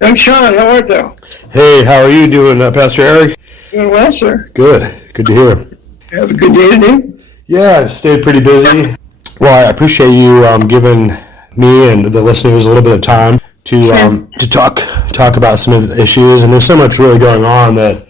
Young Sean, how art thou? Hey, how are you doing, Pastor Eric? Doing well, sir. Good to hear. You have a good day today? Yeah, I stayed pretty busy. Well, I appreciate you giving me and the listeners a little bit of time to talk about some of the issues. And there's so much really going on that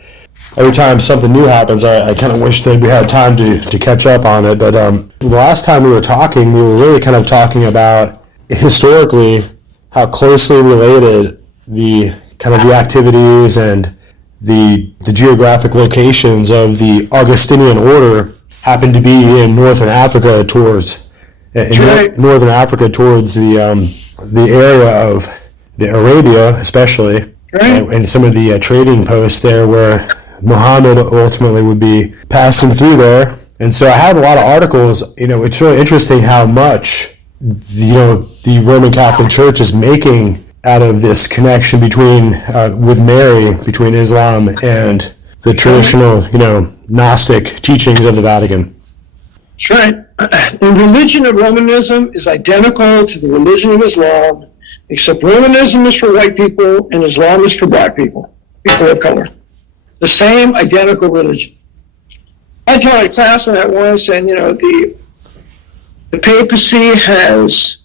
every time something new happens, I kind of wish that we had time to catch up on it. But the last time we were talking, we were really kind of talking about historically how closely related the kind of the activities and the geographic locations of the Augustinian order happened to be in northern Africa towards northern Africa towards the area of the Arabia, especially, and some of the trading posts there where Muhammad ultimately would be passing through there. And so I have a lot of articles. It's really interesting how much the Roman Catholic Church is making out of this connection between with Mary, between Islam and the traditional Gnostic teachings of the Vatican. That's right. The religion of Romanism is identical to the religion of Islam, except Romanism is for white people and Islam is for black people of color. The same identical religion. I taught a class on that once, and the papacy has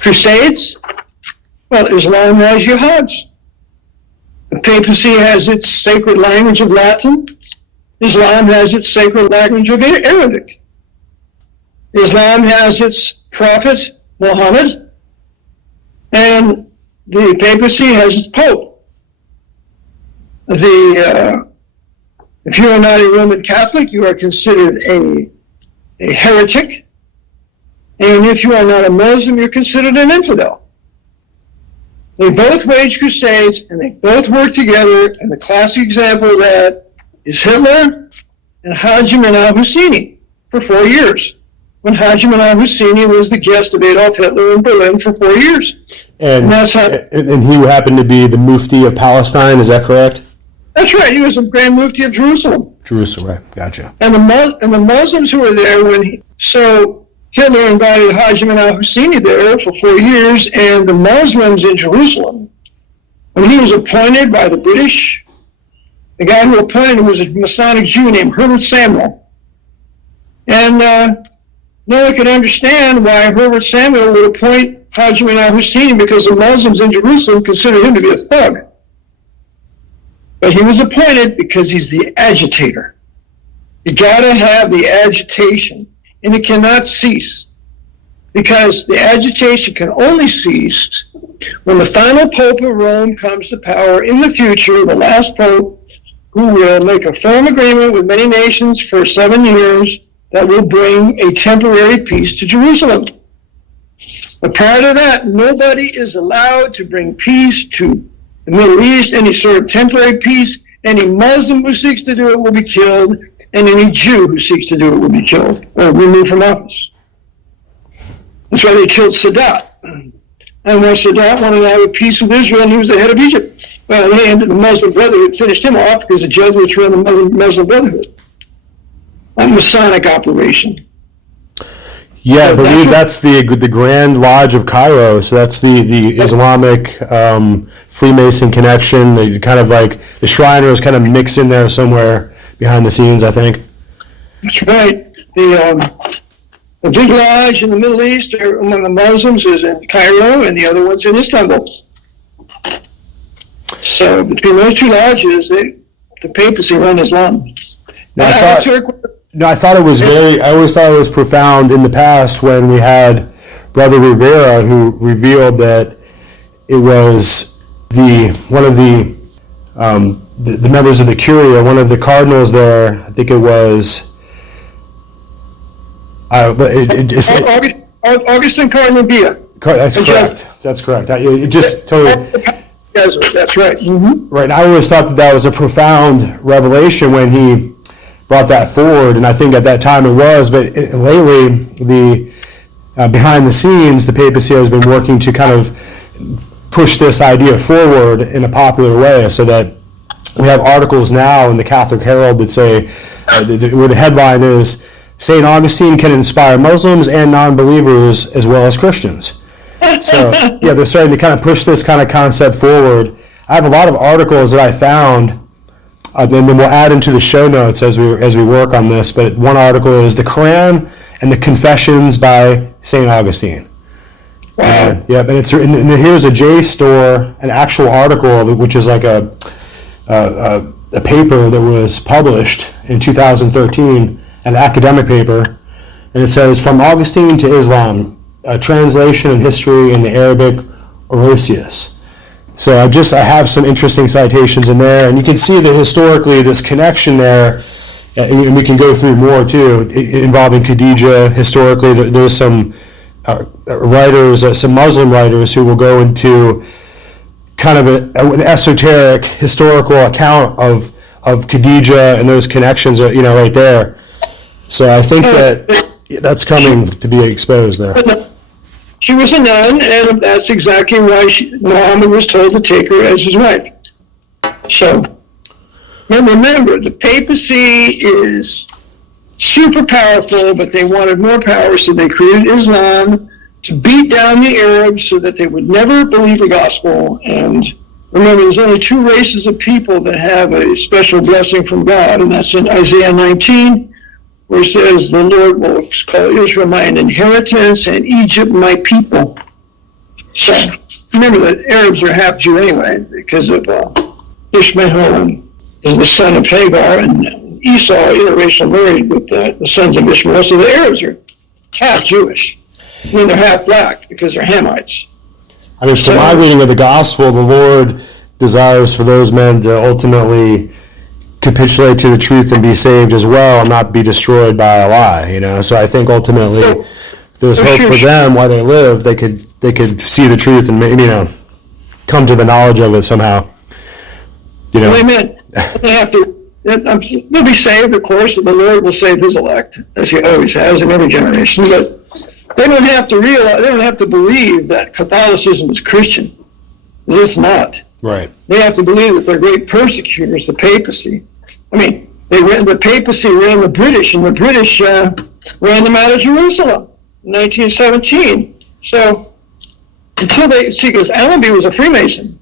crusades. Well, Islam has jihads. The papacy has its sacred language of Latin. Islam has its sacred language of Arabic. Islam has its prophet, Muhammad, and the papacy has its pope. If you are not a Roman Catholic, you are considered a heretic. And if you are not a Muslim, you're considered an infidel. They both waged crusades, and they both worked together, and the classic example of that is Hitler and Haji al-Husseini for 4 years, when Haji al-Husseini was the guest of Adolf Hitler in Berlin for 4 years. And he happened to be the Mufti of Palestine, is that correct? That's right, he was the Grand Mufti of Jerusalem. Jerusalem, right, gotcha. And the Muslims who were there so Hitler invited Haji al-Husseini there for 4 years, and the Muslims in Jerusalem, when he was appointed by the British, the guy who appointed him was a Masonic Jew named Herbert Samuel. And no one could understand why Herbert Samuel would appoint Haji al-Husseini, because the Muslims in Jerusalem considered him to be a thug. But he was appointed because he's the agitator. You gotta have the agitation. And it cannot cease, because the agitation can only cease when the final Pope of Rome comes to power in the future, the last Pope, who will make a firm agreement with many nations for 7 years that will bring a temporary peace to Jerusalem. But prior to that, nobody is allowed to bring peace to the Middle East, any sort of temporary peace. Any Muslim who seeks to do it will be killed, and any Jew who seeks to do it will be killed or removed from office. That's why they killed Sadat. And when Sadat wanted to have a peace with Israel, and he was the head of Egypt. Well, in the end, the Muslim Brotherhood finished him off because the Jesuits were in the Muslim Brotherhood. A Masonic operation. Yeah, I believe that's the Grand Lodge of Cairo. So that's the Islamic Freemason connection. They kind of like the Shriners kind of mixed in there somewhere behind the scenes, I think. That's right. The big lodge in the Middle East among the Muslims is in Cairo, and the other one's in Istanbul. So between those two lodges, the papacy run Islam. I thought it was I always thought it was profound in the past when we had Brother Rivera, who revealed that it was one of the members of the Curia, one of the cardinals there, I think it was Augustine Cardinal Bia. That's correct. That's correct. It just totally. That's right. Mm-hmm. Right. I always thought that was a profound revelation when he brought that forward, and I think at that time it was. But lately, behind the scenes, the papacy has been working to kind of push this idea forward in a popular way, so that we have articles now in the Catholic Herald that say, where the headline is, St. Augustine can inspire Muslims and non-believers as well as Christians. So, yeah, they're starting to kind of push this kind of concept forward. I have a lot of articles that I found, and then we'll add into the show notes as we work on this. But one article is The Quran and the Confessions by St. Augustine. Wow. Yeah, and here's a JSTOR, an actual article, which is like a paper that was published in 2013, an academic paper, and it says, From Augustine to Islam, a translation and history in the Arabic Orosius. So I have some interesting citations in there, and you can see that historically this connection there, and we can go through more too, involving Khadijah. Historically, there's some writers, some Muslim writers, who will go into kind of an esoteric historical account of Khadijah and those connections, right there. So I think that's coming to be exposed there. She was a nun, and that's exactly why Muhammad was told to take her as his wife. So, remember, the papacy is super powerful, but they wanted more power, so they created Islam to beat down the Arabs so that they would never believe the gospel. And remember, there's only two races of people that have a special blessing from God, and that's in Isaiah 19, where it says, the Lord will call Israel my inheritance and Egypt my people. So remember that Arabs are half Jew anyway, because of Ishmael is the son of Hagar, and Esau interracial married with the sons of Ishmael. So the Arabs are half Jewish. I mean, they're half black because they're Hamites. I mean, from my reading of the gospel, the Lord desires for those men to ultimately capitulate to the truth and be saved as well, and not be destroyed by a lie. So I think ultimately there's hope for them while they live. They could see the truth and maybe come to the knowledge of it somehow. Well, amen. They'll be saved, of course, and the Lord will save his elect, as he always has in every generation. But they don't have to believe that Catholicism is Christian. It's not. Right. They have to believe that they're great persecutors, the papacy. I mean, the papacy ran the British, and the British ran them out of Jerusalem in 1917. So because Allenby was a Freemason,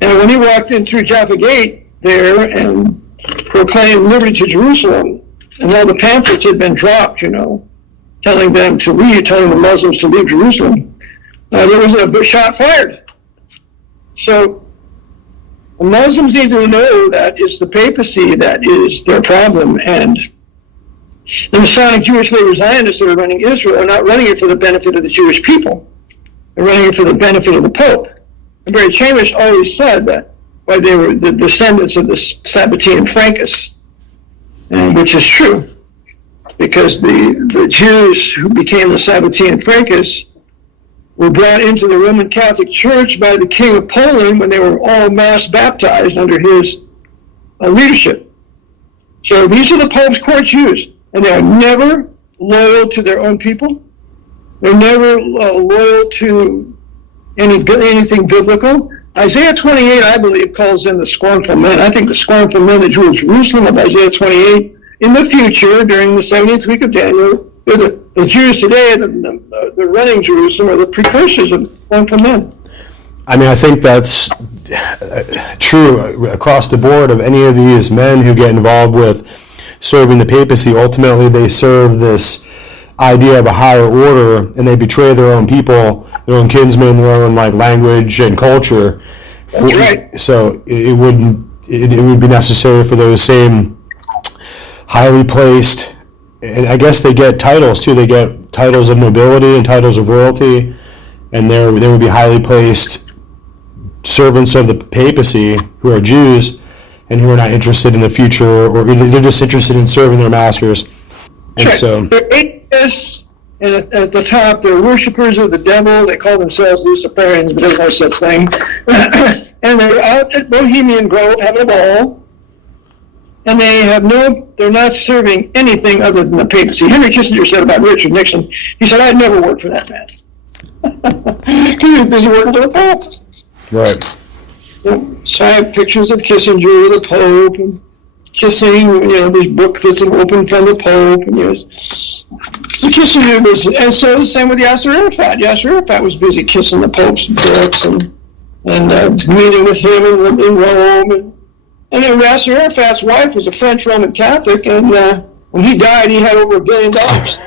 and when he walked in through Jaffa Gate there and proclaimed liberty to Jerusalem, and all the pamphlets had been dropped, telling them to leave, telling the Muslims to leave Jerusalem, there was a shot fired. So the Muslims need to know that it's the papacy that is their problem, and the Masonic Jewish Labor Zionists that are running Israel are not running it for the benefit of the Jewish people. They're running it for the benefit of the Pope. And Barry Chamish always said that they were the descendants of the Sabbatean Frankists, which is true, because the Jews who became the Sabbatean Frankists were brought into the Roman Catholic Church by the King of Poland when they were all mass baptized under his leadership. So these are the Pope's court Jews, and they are never loyal to their own people. They're never loyal to anything biblical. Isaiah 28, I believe, calls them the scornful men. I think the scornful men that rule Jerusalem of Isaiah 28 in the future, during the 70th week of Daniel, the Jews today, the running Jerusalem, are the precursors of scornful men. I mean, I think that's true across the board of any of these men who get involved with serving the papacy. Ultimately, they serve this idea of a higher order, and they betray their own people, their own kinsmen, their own language and culture. That's right. So it would be necessary for those same highly placed, and I guess they get titles too. They get titles of nobility and titles of royalty, and they would be highly placed servants of the papacy who are Jews and who are not interested in the future, or they're just interested in serving their masters. And right. So they're atheists, and at the top, they're worshipers of the devil. They call themselves Luciferians, but there's no such thing. And they're out at Bohemian Grove having a ball. And they're not serving anything other than the papacy. Henry Kissinger said about Richard Nixon, he said, I'd never work for that man. He was busy working for the Pope. right. So I have pictures of Kissinger, the Pope, and kissing, this book that's open from the Pope, and the kissing was, and so the same with Yasser Arafat. Yasser Arafat was busy kissing the Pope's books and meeting with him in Rome, and then Yasser Arafat's wife was a French Roman Catholic, and when he died, he had over $1 billion.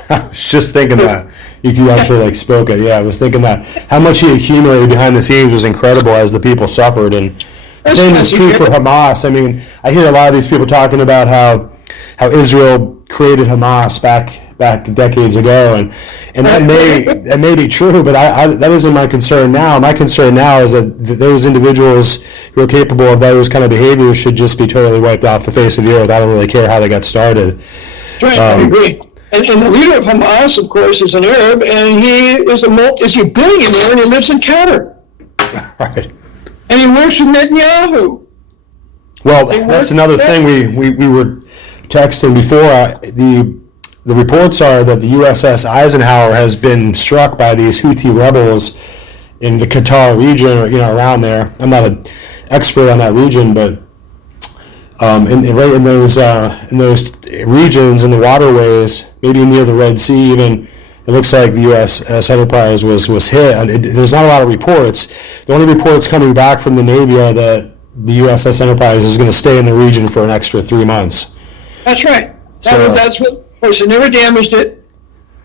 I was just thinking that. You actually spoke it. Yeah, I was thinking that. How much he accumulated behind the scenes was incredible as the people suffered. And the same is true for Hamas. I mean, I hear a lot of these people talking about how Israel created Hamas back decades ago, and that may be true, but that isn't my concern now. My concern now is that those individuals who are capable of those kind of behaviors should just be totally wiped off the face of the earth. I don't really care how they got started. Right, I agree. And the leader of Hamas, of course, is an Arab, and he is a billionaire, and he lives in Qatar. Right. And he works with Netanyahu. Well, that's another thing we were texting before. The reports are that the USS Eisenhower has been struck by these Houthi rebels in the Qatar region, or around there. I'm not an expert on that region, but right in those regions, in the waterways, maybe near the Red Sea, even it looks like the USS Enterprise was hit. And there's not a lot of reports. The only reports coming back from the Navy are that the USS Enterprise is going to stay in the region for an extra 3 months. That's right. That's what. Of course, it never damaged it.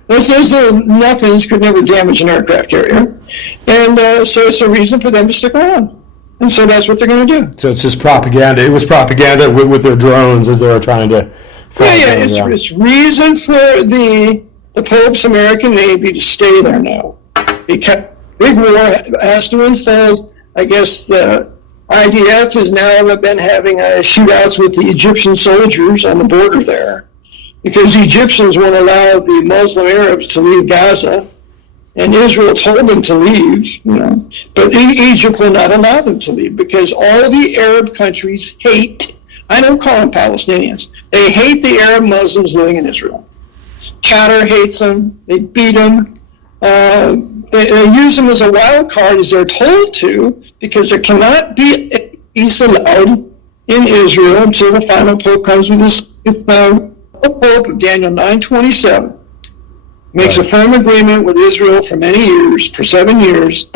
Those nothings could never damage an aircraft carrier, and so it's a reason for them to stick around. And so that's what they're going to do. So it's just propaganda. It was propaganda with their drones as they were trying to. It's reason for the Pope's American Navy to stay there now. Because big war has to unfold. I guess the IDF has now been having shootouts with the Egyptian soldiers on the border there, because the Egyptians won't allow the Muslim Arabs to leave Gaza, and Israel told them to leave, but Egypt will not allow them to leave, because all the Arab countries hate, I don't call them Palestinians, they hate the Arab Muslims living in Israel. Qatar hates them, they beat them, they use them as a wild card, as they're told to, because there cannot be peace allowed in Israel until the final Pope comes with his Pope of Daniel 9:27 makes a firm agreement with Israel for 7 years.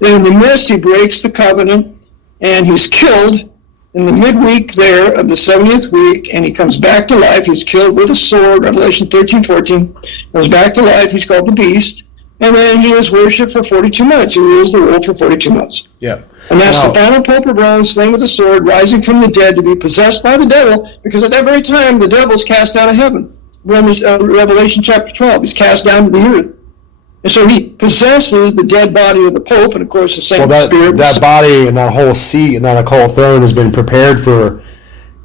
Then in the midst, he breaks the covenant, and he's killed in the midweek there of the 70th week, and he comes back to life. He's killed with a sword, Revelation 13:14. Comes back to life. He's called the Beast, and then he is worshipped for 42 months. He rules the world for 42 months. Yeah. And that's the final Pope of Rome, slain with a sword, rising from the dead to be possessed by the devil, because at that very time, the devil's cast out of heaven. Revelation chapter 12, he's cast down to the earth. And so he possesses the dead body of the Pope, and of course the same spirit. That body and that whole seat and that whole throne has been prepared for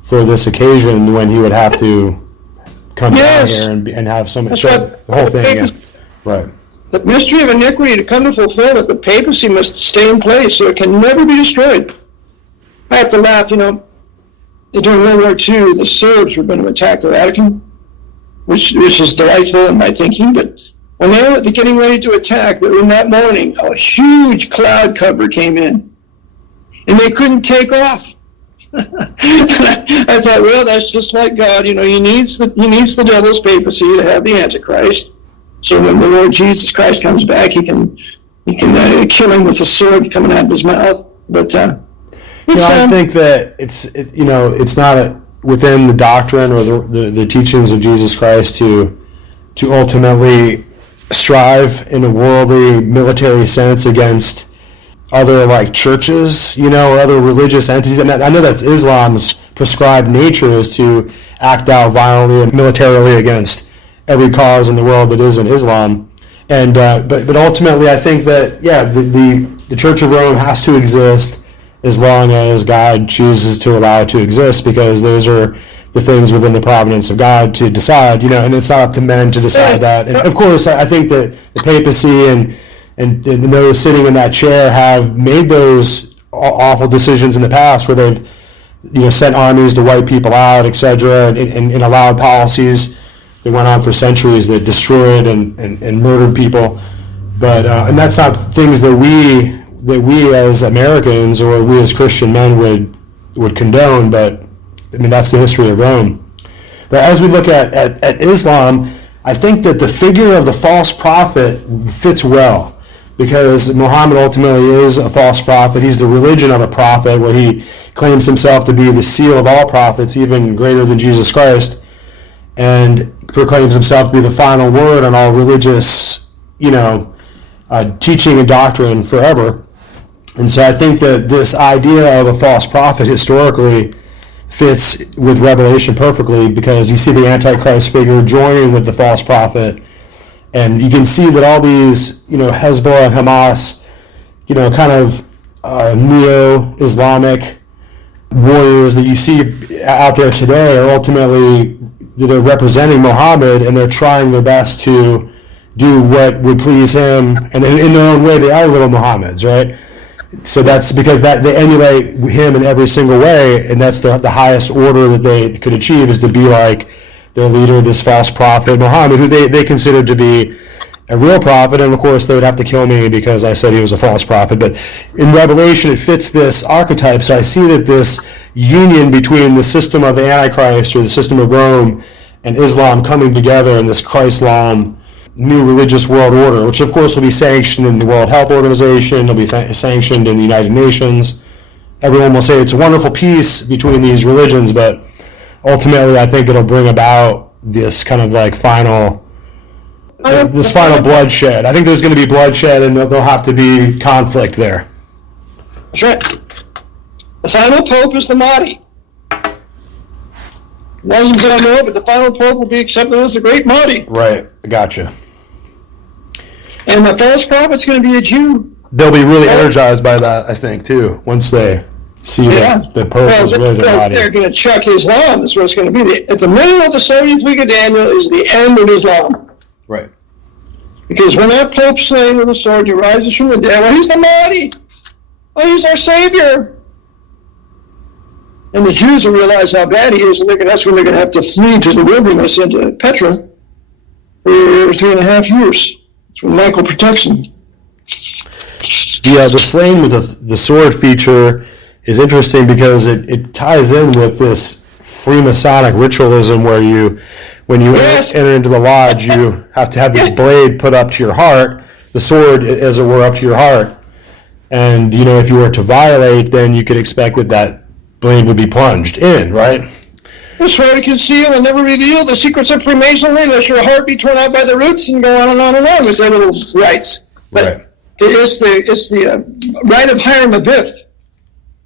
this occasion when he would have to come down here and have some, the whole thing. Yeah. Right. The mystery of iniquity to come to fulfillment, the papacy must stay in place so it can never be destroyed. I have to laugh, during World War II, the Serbs were going to attack the Vatican, which is delightful in my thinking, but when they were getting ready to attack, in that morning, a huge cloud cover came in, and they couldn't take off. I thought, well, that's just like God, he needs the devil's papacy to have the Antichrist. So when the Lord Jesus Christ comes back, he can kill him with a sword coming out of his mouth. But I think that it's not within the doctrine or the teachings of Jesus Christ to ultimately strive in a worldly military sense against other churches, or other religious entities. And I know that's Islam's prescribed nature, is to act out violently and militarily against every cause in the world that isn't Islam, and but ultimately, I think that the Church of Rome has to exist as long as God chooses to allow it to exist, because those are the things within the providence of God to decide, and it's not up to men to decide that. And of course, I think that the papacy and those sitting in that chair have made those awful decisions in the past, where they've sent armies to wipe people out, etc., and allowed policies that went on for centuries that destroyed and murdered people. But and that's not things that we as Americans or we as Christian men would condone. But I mean, that's the history of Rome. But as we look at Islam, I think that the figure of the false prophet fits well, because Muhammad ultimately is a false prophet. He's the religion of a prophet, where he claims himself to be the seal of all prophets, even greater than Jesus Christ, and proclaims himself to be the final word on all religious, teaching and doctrine forever. And so I think that this idea of a false prophet historically fits with Revelation perfectly, because you see the Antichrist figure joining with the false prophet, and you can see that all these, Hezbollah and Hamas, kind of neo-Islamic warriors that you see out there today are ultimately, they're representing Muhammad, and they're trying their best to do what would please him, and then in their own way they are little Muhammads, right? So that's because that they emulate him in every single way, and that's the highest order that they could achieve, is to be like their leader, this false prophet Muhammad, who they considered to be a real prophet. And of course they would have to kill me because I said he was a false prophet. But in Revelation it fits this archetype. So I see that this union between the system of the Antichrist, or the system of Rome, and Islam coming together in this Chrislam new religious world order, which of course will be sanctioned in the World Health Organization, it'll be sanctioned in the United Nations. Everyone will say it's a wonderful peace between these religions, but ultimately I think it'll bring about this kind of like final bloodshed. I think there's going to be bloodshed, and there'll have to be conflict there. That's right. The final pope is the Mahdi. Muslims don't know, but the final pope will be accepted as the great Mahdi. Right, gotcha. And the false prophet's going to be a Jew. They'll be really energized by that, I think, too, once they see that the Pope is really their Mahdi. They're going to chuck Islam. That's what it's going to be. At the middle of the 70th week of Daniel is the end of Islam. Right. Because when that Pope's slain with a sword, he rises from the dead. Well, he's the Mahdi. Oh, he's our Savior. And the Jews will realize how bad he is, and that's when they're going to have to flee to the wilderness into Petra for 3.5 years. That's when Michael protects them. Yeah, the slain with the sword feature is interesting because it ties in with this Freemasonic ritualism where when you enter into the lodge, you have to have this blade put up to your heart, the sword, as it were, up to your heart. And, if you were to violate, then you could expect that blade would be plunged in, right? The swear to conceal and never reveal the secrets of Freemasonry, lest your heart be torn out by the roots, and go on and on and on with their little rites. But right. It's the rite of Hiram Abiff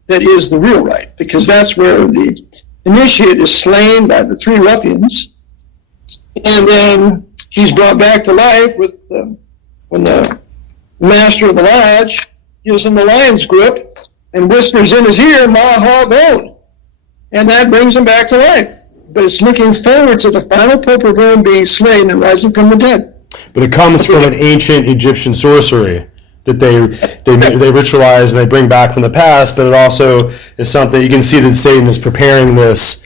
that is the real rite, because that's where the initiate is slain by the 3 ruffians, and then he's brought back to life when the master of the lodge gives him the lion's grip and whispers in his ear, "Maha Bone," and that brings him back to life. But it's looking forward to the final Pope of Rome being slain and rising from the dead. But it comes from an ancient Egyptian sorcery that they ritualize and they bring back from the past, but it also is something you can see that Satan is preparing this,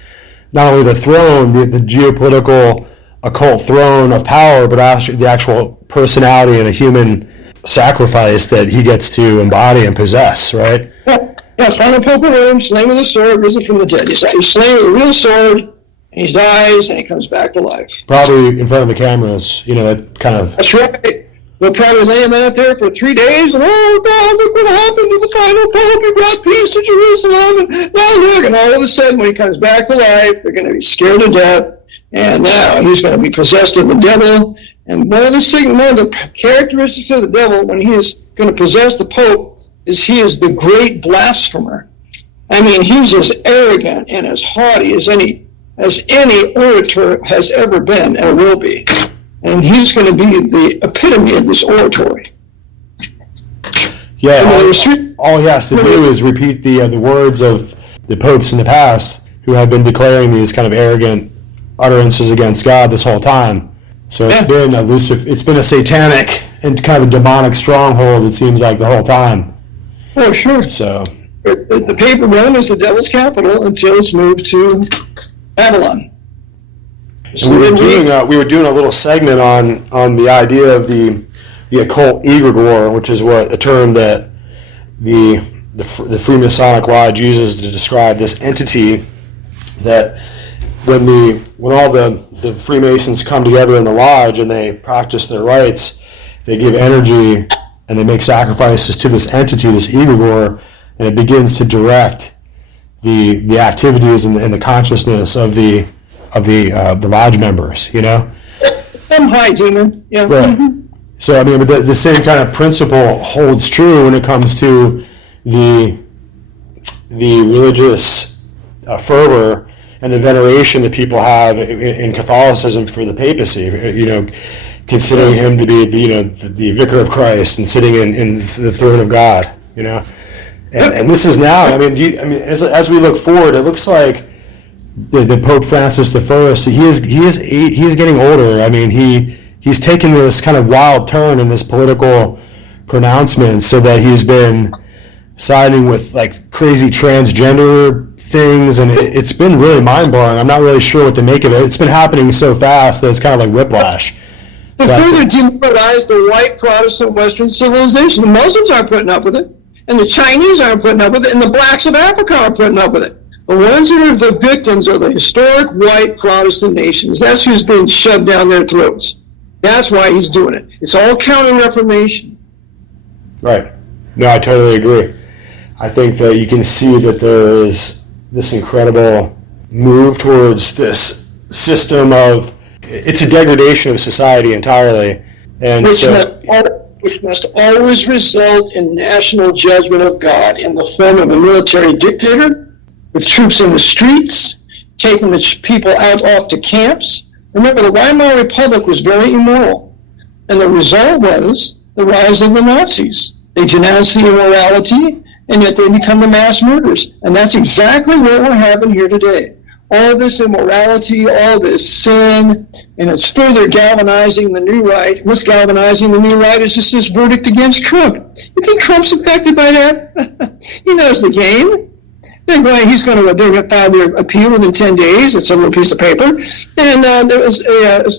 not only the throne, the geopolitical occult throne of power, but actually the actual personality and a human sacrifice that he gets to embody and possess, right? Yes, final Pope of Rome, slain with a sword, risen from the dead. He's slain with a real sword, and he dies, and he comes back to life. Probably in front of the cameras, that kind of... That's right. They'll probably lay him out there for 3 days, and oh God, look what happened to the final Pope. He brought peace to Jerusalem, and now look, and all of a sudden, when he comes back to life, they're going to be scared to death, and now he's going to be possessed of the devil. And one of the characteristics of the devil when he is going to possess the Pope is he is the great blasphemer. I mean, he's as arrogant and as haughty as any orator has ever been and will be. And he's going to be the epitome of this oratory. Yeah, all he has to do is repeat the words of the popes in the past who have been declaring these kind of arrogant utterances against God this whole time. So it's been a satanic and kind of a demonic stronghold, it seems like, the whole time. Oh, sure. So the papal Rome is the devil's capital until it's moved to Babylon. So we were doing a little segment on the idea of the occult egregore, which is a term that the Freemasonic Lodge uses to describe this entity that when all the Freemasons come together in the lodge and they practice their rites, they give energy and they make sacrifices to this entity, this egregore, and it begins to direct the activities and the consciousness of the lodge members, you know? Some high demon, yeah. Right. So, I mean, but the same kind of principle holds true when it comes to the religious fervor and the veneration that people have in Catholicism for the papacy, you know, considering him to be the vicar of Christ and sitting in the throne of God, you know. And this is now. I mean, as we look forward, it looks like the Pope Francis I. He's getting older. I mean, he's taken this kind of wild turn in this political pronouncement, so that he's been siding with like crazy transgender things, and it's been really mind-blowing. I'm not really sure what to make of it. It's been happening so fast that it's kind of like whiplash. To further demoralize the white Protestant Western civilization, the Muslims aren't putting up with it, and the Chinese aren't putting up with it, and the blacks of Africa aren't putting up with it. The ones that are the victims are the historic white Protestant nations. That's who's being shoved down their throats. That's why he's doing it. It's all counter-reformation. Right. No, I totally agree. I think that you can see that there is this incredible move towards this system of, it's a degradation of society entirely. And which must always result in national judgment of God in the form of a military dictator with troops in the streets, taking the people out off to camps. Remember, the Weimar Republic was very immoral, and the result was the rise of the Nazis. They denounced the immorality, and yet they become the mass murderers. And that's exactly what we're having here today. All this immorality, all this sin, and it's further galvanizing the new right. What's galvanizing the new right is just this verdict against Trump. You think Trump's affected by that? He knows the game. They're going to file their appeal within 10 days. It's a little piece of paper. And there was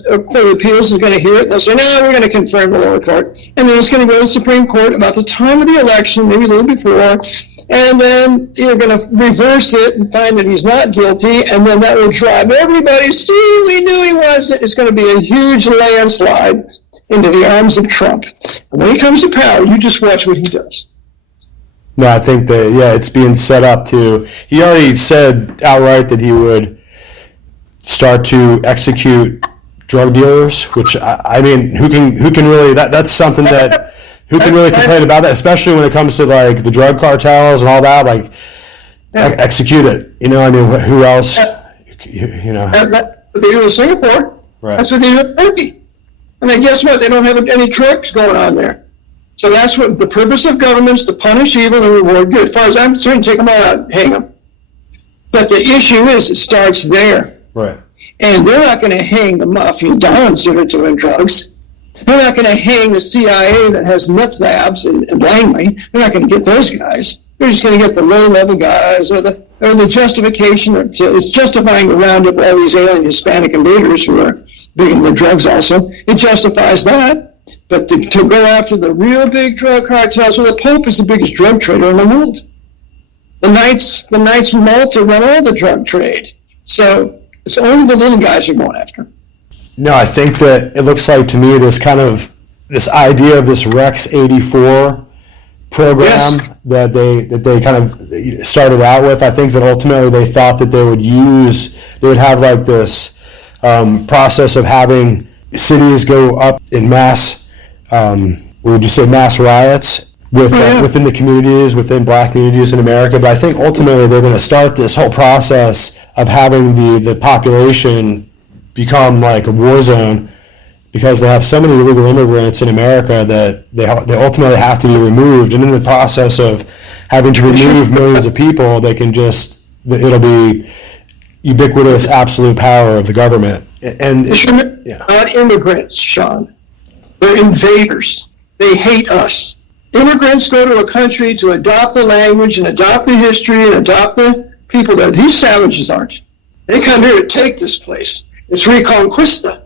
a court of appeals is going to hear it. They'll say, no, we're going to confirm the lower court. And then it's going to go to the Supreme Court about the time of the election, maybe a little before. And then you're going to reverse it and find that he's not guilty. And then that will drive everybody, see, we knew he wasn't. It's going to be a huge landslide into the arms of Trump. And when he comes to power, you just watch what he does. No, I think that, it's being set up to, he already said outright that he would start to execute drug dealers, which, I mean, who can really, that's something that, who can really complain about that, especially when it comes to, like, the drug cartels and all that, like, execute it, you know, I mean, who else, you know. That's what they do in Singapore. Right. That's what they do in Turkey. And then guess what? They don't have any tricks going on there. So that's what the purpose of government is, to punish evil and reward good. As far as I'm concerned, take them all out, hang them. But the issue is, it starts there. Right. And they're not going to hang the mafia dons that are doing drugs. They're not going to hang the CIA that has meth labs in Langley. They're not going to get those guys. They're just going to get the low-level guys, or the justification. It's justifying to round up all these alien Hispanic invaders who are big into the drugs also. It justifies that. But to go after the real big drug cartels, well, the Pope is the biggest drug trader in the world. The Knights of Malta run all the drug trade. So it's only the little guys you're going after. No, I think that it looks like to me this idea of this Rex 84 program, yes, that they kind of started out with. I think that ultimately they thought that they would have like this process of having cities go up in mass, mass riots within the communities, within black communities in America. But I think ultimately they're going to start this whole process of having the population become like a war zone, because they have so many illegal immigrants in America that they ultimately have to be removed. And in the process of having to remove millions of people, it'll be ubiquitous absolute power of the government. And not immigrants, Sean. They're invaders. They hate us. Immigrants go to a country to adopt the language and adopt the history and adopt the people there. These savages aren't. They come here to take this place. It's Reconquista.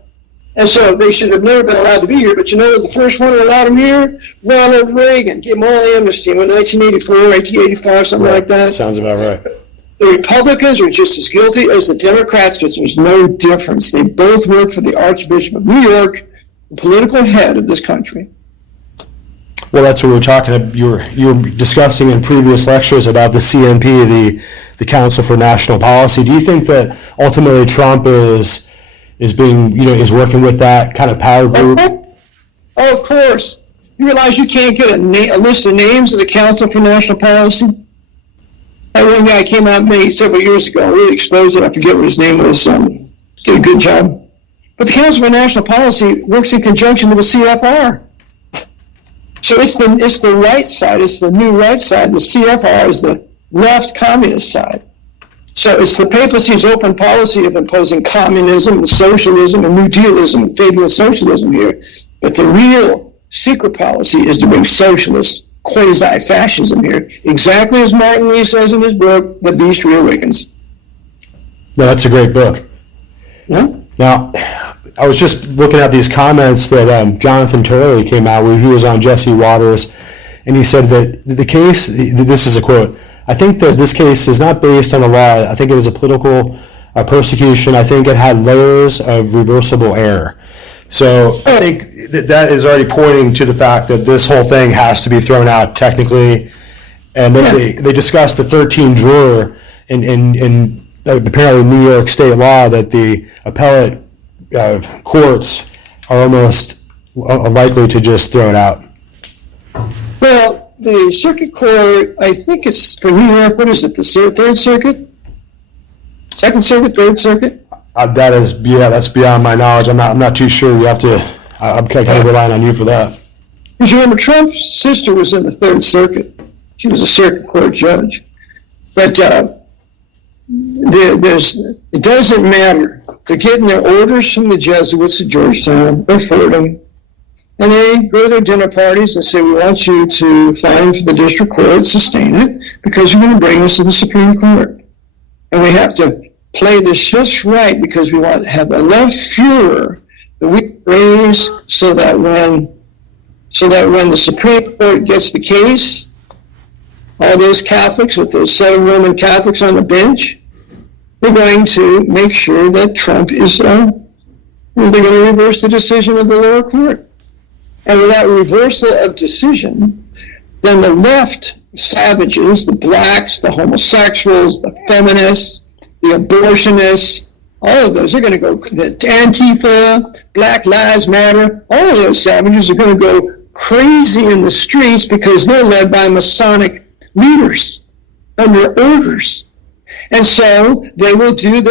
And so they should have never been allowed to be here. But the first one who allowed them here? Ronald Reagan. Gave them all amnesty in 1984, 1985, something like that. Sounds about right. The Republicans are just as guilty as the Democrats because there's no difference. They both work for the Archbishop of New York, the political head of this country. Well, that's what we were talking about. You were discussing in previous lectures about the CNP, the Council for National Policy. Do you think that ultimately Trump is working with that kind of power group? Oh, of course. You realize you can't get a list of names of the Council for National Policy? That one guy came out several years ago, really exposed it. I forget what his name was. Did a good job. But the Council for National Policy works in conjunction with the CFR. So it's the right side. It's the new right side. The CFR is the left communist side. So it's the papacy's open policy of imposing communism and socialism and New Dealism and Fabian socialism here. But the real secret policy is to bring socialist quasi-fascism here, exactly as Martin Lee says in his book, The Beast Reawakens. No, that's a great book. Yeah. Now, I was just looking at these comments that Jonathan Turley came out where he was on Jesse Waters, and he said that the case, this is a quote, I think that this case is not based on the law. I think it was a political persecution. I think it had layers of reversible error. So I think that is already pointing to the fact that this whole thing has to be thrown out technically. And then they discussed the 13 juror in apparently New York state law that the appellate courts are almost likely to just throw it out. Well, the circuit court, I think it's for New York, what is it, the Third Circuit? Second Circuit, Third Circuit? That's beyond my knowledge. I'm not too sure. You have to. I'm kind of relying on you for that. Because you remember, Trump's sister was in the Third Circuit. She was a circuit court judge. But it doesn't matter. They're getting their orders from the Jesuits at Georgetown or Fordham, and they go to their dinner parties and say, we want you to fine for the district court, sustain it, because you're going to bring us to the Supreme Court. And we have to play this just right because we want to have enough furor that we raise so that when the Supreme Court gets the case, all those Catholics with those 7 Roman Catholics on the bench, they're going to make sure that Trump is, they're going to reverse the decision of the lower court. And with that reversal of decision, then the left savages, the blacks, the homosexuals, the feminists, the abortionists, all of those are going to go, the Antifa, Black Lives Matter, all of those savages are going to go crazy in the streets because they're led by Masonic leaders under orders. And so they will do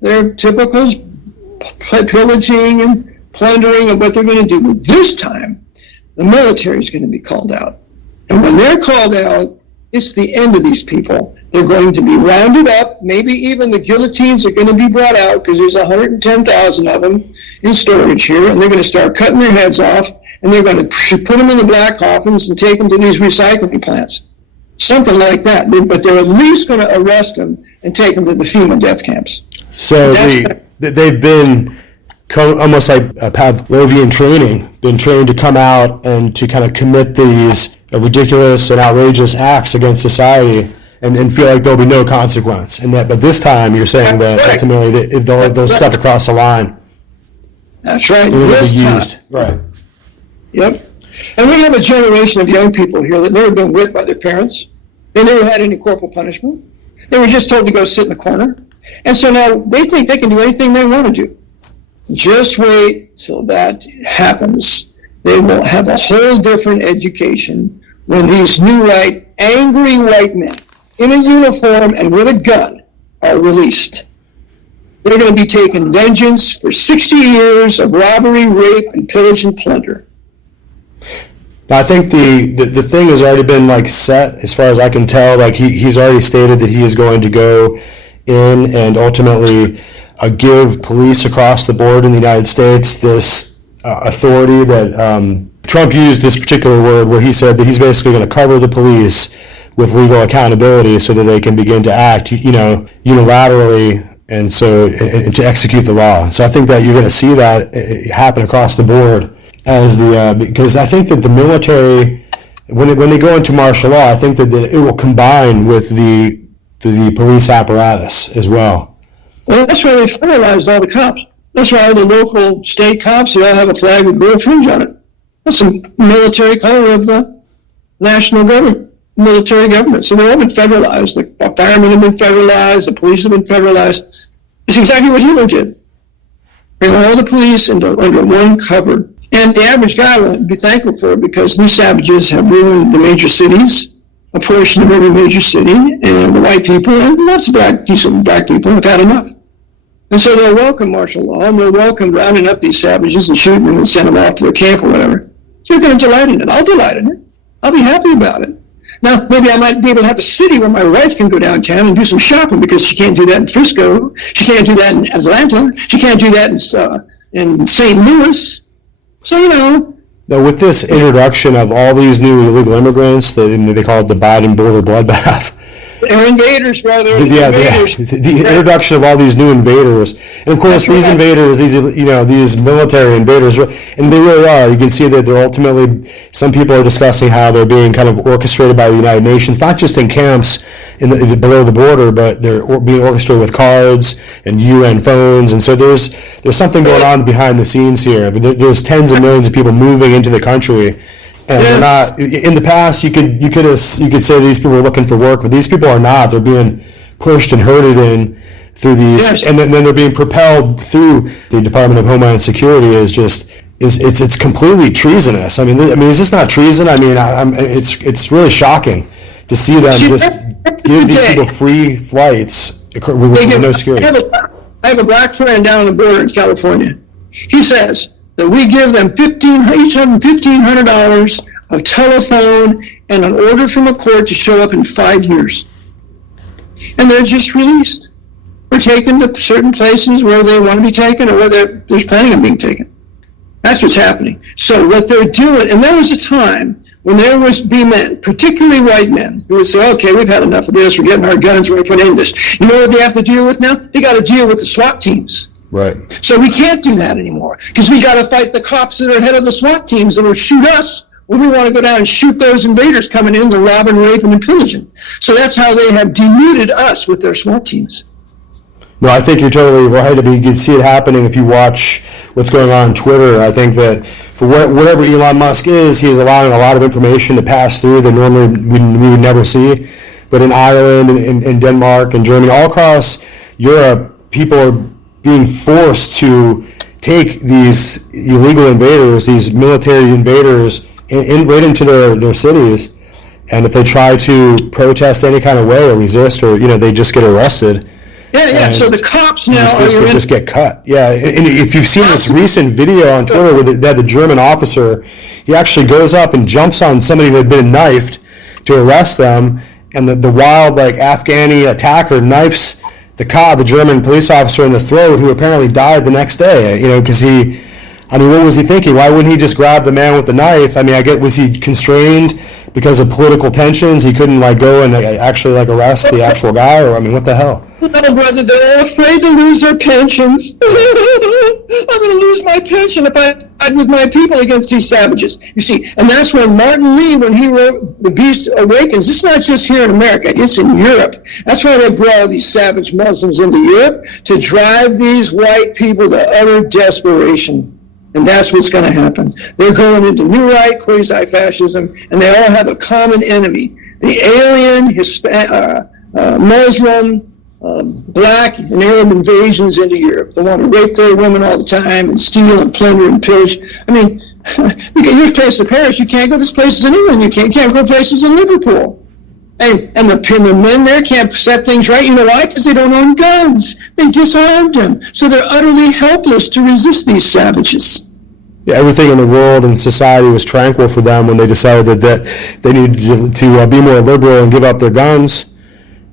their typical pillaging and plundering of what they're going to do. But this time, the military is going to be called out. And when they're called out, it's the end of these people. They're going to be rounded up. Maybe even the guillotines are going to be brought out because there's 110,000 of them in storage here. And they're going to start cutting their heads off. And they're going to put them in the black coffins and take them to these recycling plants. Something like that. But they're at least going to arrest them and take them to the FEMA death camps. So they've been almost like Pavlovian training, been trained to come out and to kind of commit these ridiculous and outrageous acts against society and feel like there'll be no consequence. But this time you're saying that ultimately they'll step across the line. That's right. This time. Right. Yep. And we have a generation of young people here that never been whipped by their parents. They never had any corporal punishment. They were just told to go sit in the corner. And so now they think they can do anything they want to do. Just wait till that happens. They will have a whole different education when these new right, angry white men in a uniform and with a gun are released. They're going to be taking vengeance for 60 years of robbery, rape, and pillage and plunder. I think the thing has already been set as far as I can tell. He's already stated that he is going to go in and ultimately give police across the board in the United States this authority that Trump used this particular word where he said that he's basically going to cover the police with legal accountability so that they can begin to act, unilaterally and to execute the law. So I think that you're going to see that happen across the board because I think that the military, when they go into martial law, I think that it will combine with the the police apparatus as well. Well, that's why they federalized all the cops. That's why the local state cops, they all have a flag with gold fringe on it. That's the military color of the national government, military government. So they've all been federalized. The firemen have been federalized. The police have been federalized. It's exactly what Hitler did. Bring all the police under one cover. And the average guy will be thankful for it because these savages have ruined the major cities, a portion of every major city, and the white people, and lots of decent black people have had enough. And so they'll welcome martial law, and they'll welcome rounding up these savages and shooting them and send them off to their camp or whatever. So you're going to delight in it. I'll delight in it. I'll be happy about it. Now, maybe I might be able to have a city where my wife can go downtown and do some shopping because she can't do that in Frisco. She can't do that in Atlanta. She can't do that in St. Louis. So, Now, with this introduction of all these new illegal immigrants, they call it the Biden border bloodbath. They're invaders, brother. The introduction of all these new invaders, and of course these invaders, these military invaders, and they really are. You can see that they're ultimately. Some people are discussing how they're being kind of orchestrated by the United Nations, not just in camps below the border, but they're being orchestrated with cards and UN phones, and so there's something going on behind the scenes here. There's tens of millions of people moving into the country. And they're not. In the past, you could say these people are looking for work, but these people are not. They're being pushed and herded in through these, and then they're being propelled through the Department of Homeland Security. It's completely treasonous. I mean, is this not treason? I mean, it's really shocking to see them just give these people free flights with no security. I have a black friend down on the border in California. He says that we give them each of them $1,500 of telephone and an order from a court to show up in 5 years. And they're just released. We're taken to certain places where they want to be taken or where there's planning on being taken. That's what's happening. So what they're doing, and there was a time when there would be men, particularly white men, who would say, okay, we've had enough of this, we're getting our guns, we're going to put in this. You know what they have to deal with now? They got to deal with the SWAT teams. Right. So we can't do that anymore because we got to fight the cops that are head of the SWAT teams that will shoot us when we want to go down and shoot those invaders coming in to rob and rape and pillaging. So that's how they have denuded us with their SWAT teams. No, I think you're totally right. I mean, you can see it happening if you watch what's going on Twitter. I think that for whatever Elon Musk is, he is allowing a lot of information to pass through that normally we would never see. But in Ireland, in Denmark, and Germany, all across Europe, people are being forced to take these illegal invaders, these military invaders, right into their cities, and if they try to protest any kind of way or resist, or they just get arrested. Yeah. So the cops now just get cut. Yeah, and if you've seen this recent video on Twitter where the German officer, he actually goes up and jumps on somebody who had been knifed to arrest them, and the wild Afghani attacker knifes the German police officer in the throat, who apparently died the next day, because what was he thinking? Why wouldn't he just grab the man with the knife? I mean, was he constrained because of political tensions? He couldn't go and actually arrest the actual guy, or what the hell? No, brother, they're all afraid to lose their pensions. I'm going to lose my pension if I fight with my people against these savages. You see, and that's when Martin Lee, when he wrote The Beast Awakens, it's not just here in America, it's in Europe. That's why they brought all these savage Muslims into Europe, to drive these white people to utter desperation. And that's what's going to happen. They're going into new right, quasi-fascism, and they all have a common enemy. The alien, Muslim, black and Arab invasions into Europe. They want to rape their women all the time and steal and plunder and pillage. I mean, you get your place to Paris, you can't go to places in England, you can't go places in Liverpool. And the men there can't set things right. You know why? Because they don't own guns. They disarmed them. So they're utterly helpless to resist these savages. Yeah, everything in the world and society was tranquil for them when they decided that they needed to be more liberal and give up their guns.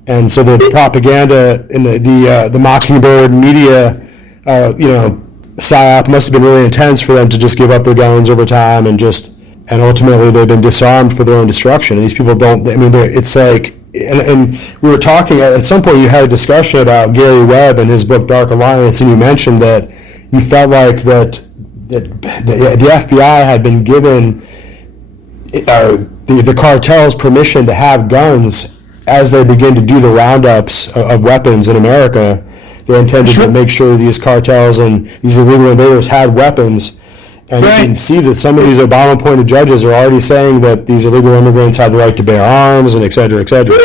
And so the propaganda and the Mockingbird media, psyop must have been really intense for them to just give up their guns over time and ultimately they've been disarmed for their own destruction. And these people it's like, and we were talking, at some point you had a discussion about Gary Webb and his book Dark Alliance, and you mentioned that you felt like that the FBI had been given the cartels permission to have guns as they begin to do the roundups of weapons in America, they intended to make sure that these cartels and these illegal invaders had weapons. And you can see that some of these Obama-appointed judges are already saying that these illegal immigrants have the right to bear arms, and et cetera, et cetera.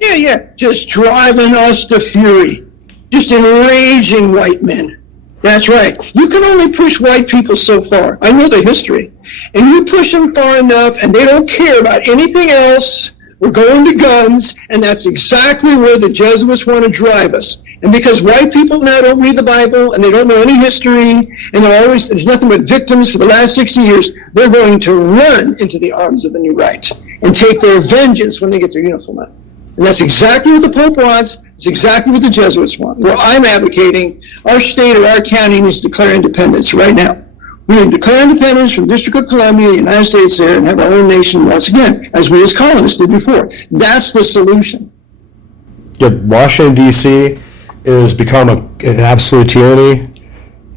Yeah. Just driving us to fury. Just enraging white men. That's right. You can only push white people so far. I know the history. And you push them far enough, and they don't care about anything else. We're going to guns, and that's exactly where the Jesuits want to drive us. And because white people now don't read the Bible, and they don't know any history, and there's nothing but victims for the last 60 years, they're going to run into the arms of the new right and take their vengeance when they get their uniform on. And that's exactly what the Pope wants. It's exactly what the Jesuits want. Well, I'm advocating our state or our county needs to declare independence right now. We need to declare independence from the District of Columbia, the United States there, and have our own nation once again, as we as colonists did before. That's the solution. Yeah, Washington, D.C. has become an absolute tyranny,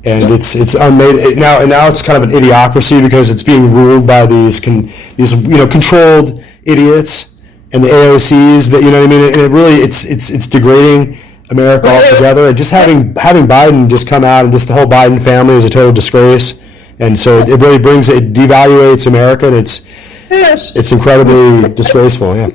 and it's unmade now. And now it's kind of an idiocracy because it's being ruled by these controlled idiots and the AOCs. That what I mean. And it really it's degrading America altogether. And just having Biden just come out and just the whole Biden family is a total disgrace. And so it really devaluates America, and it's incredibly disgraceful. Yeah.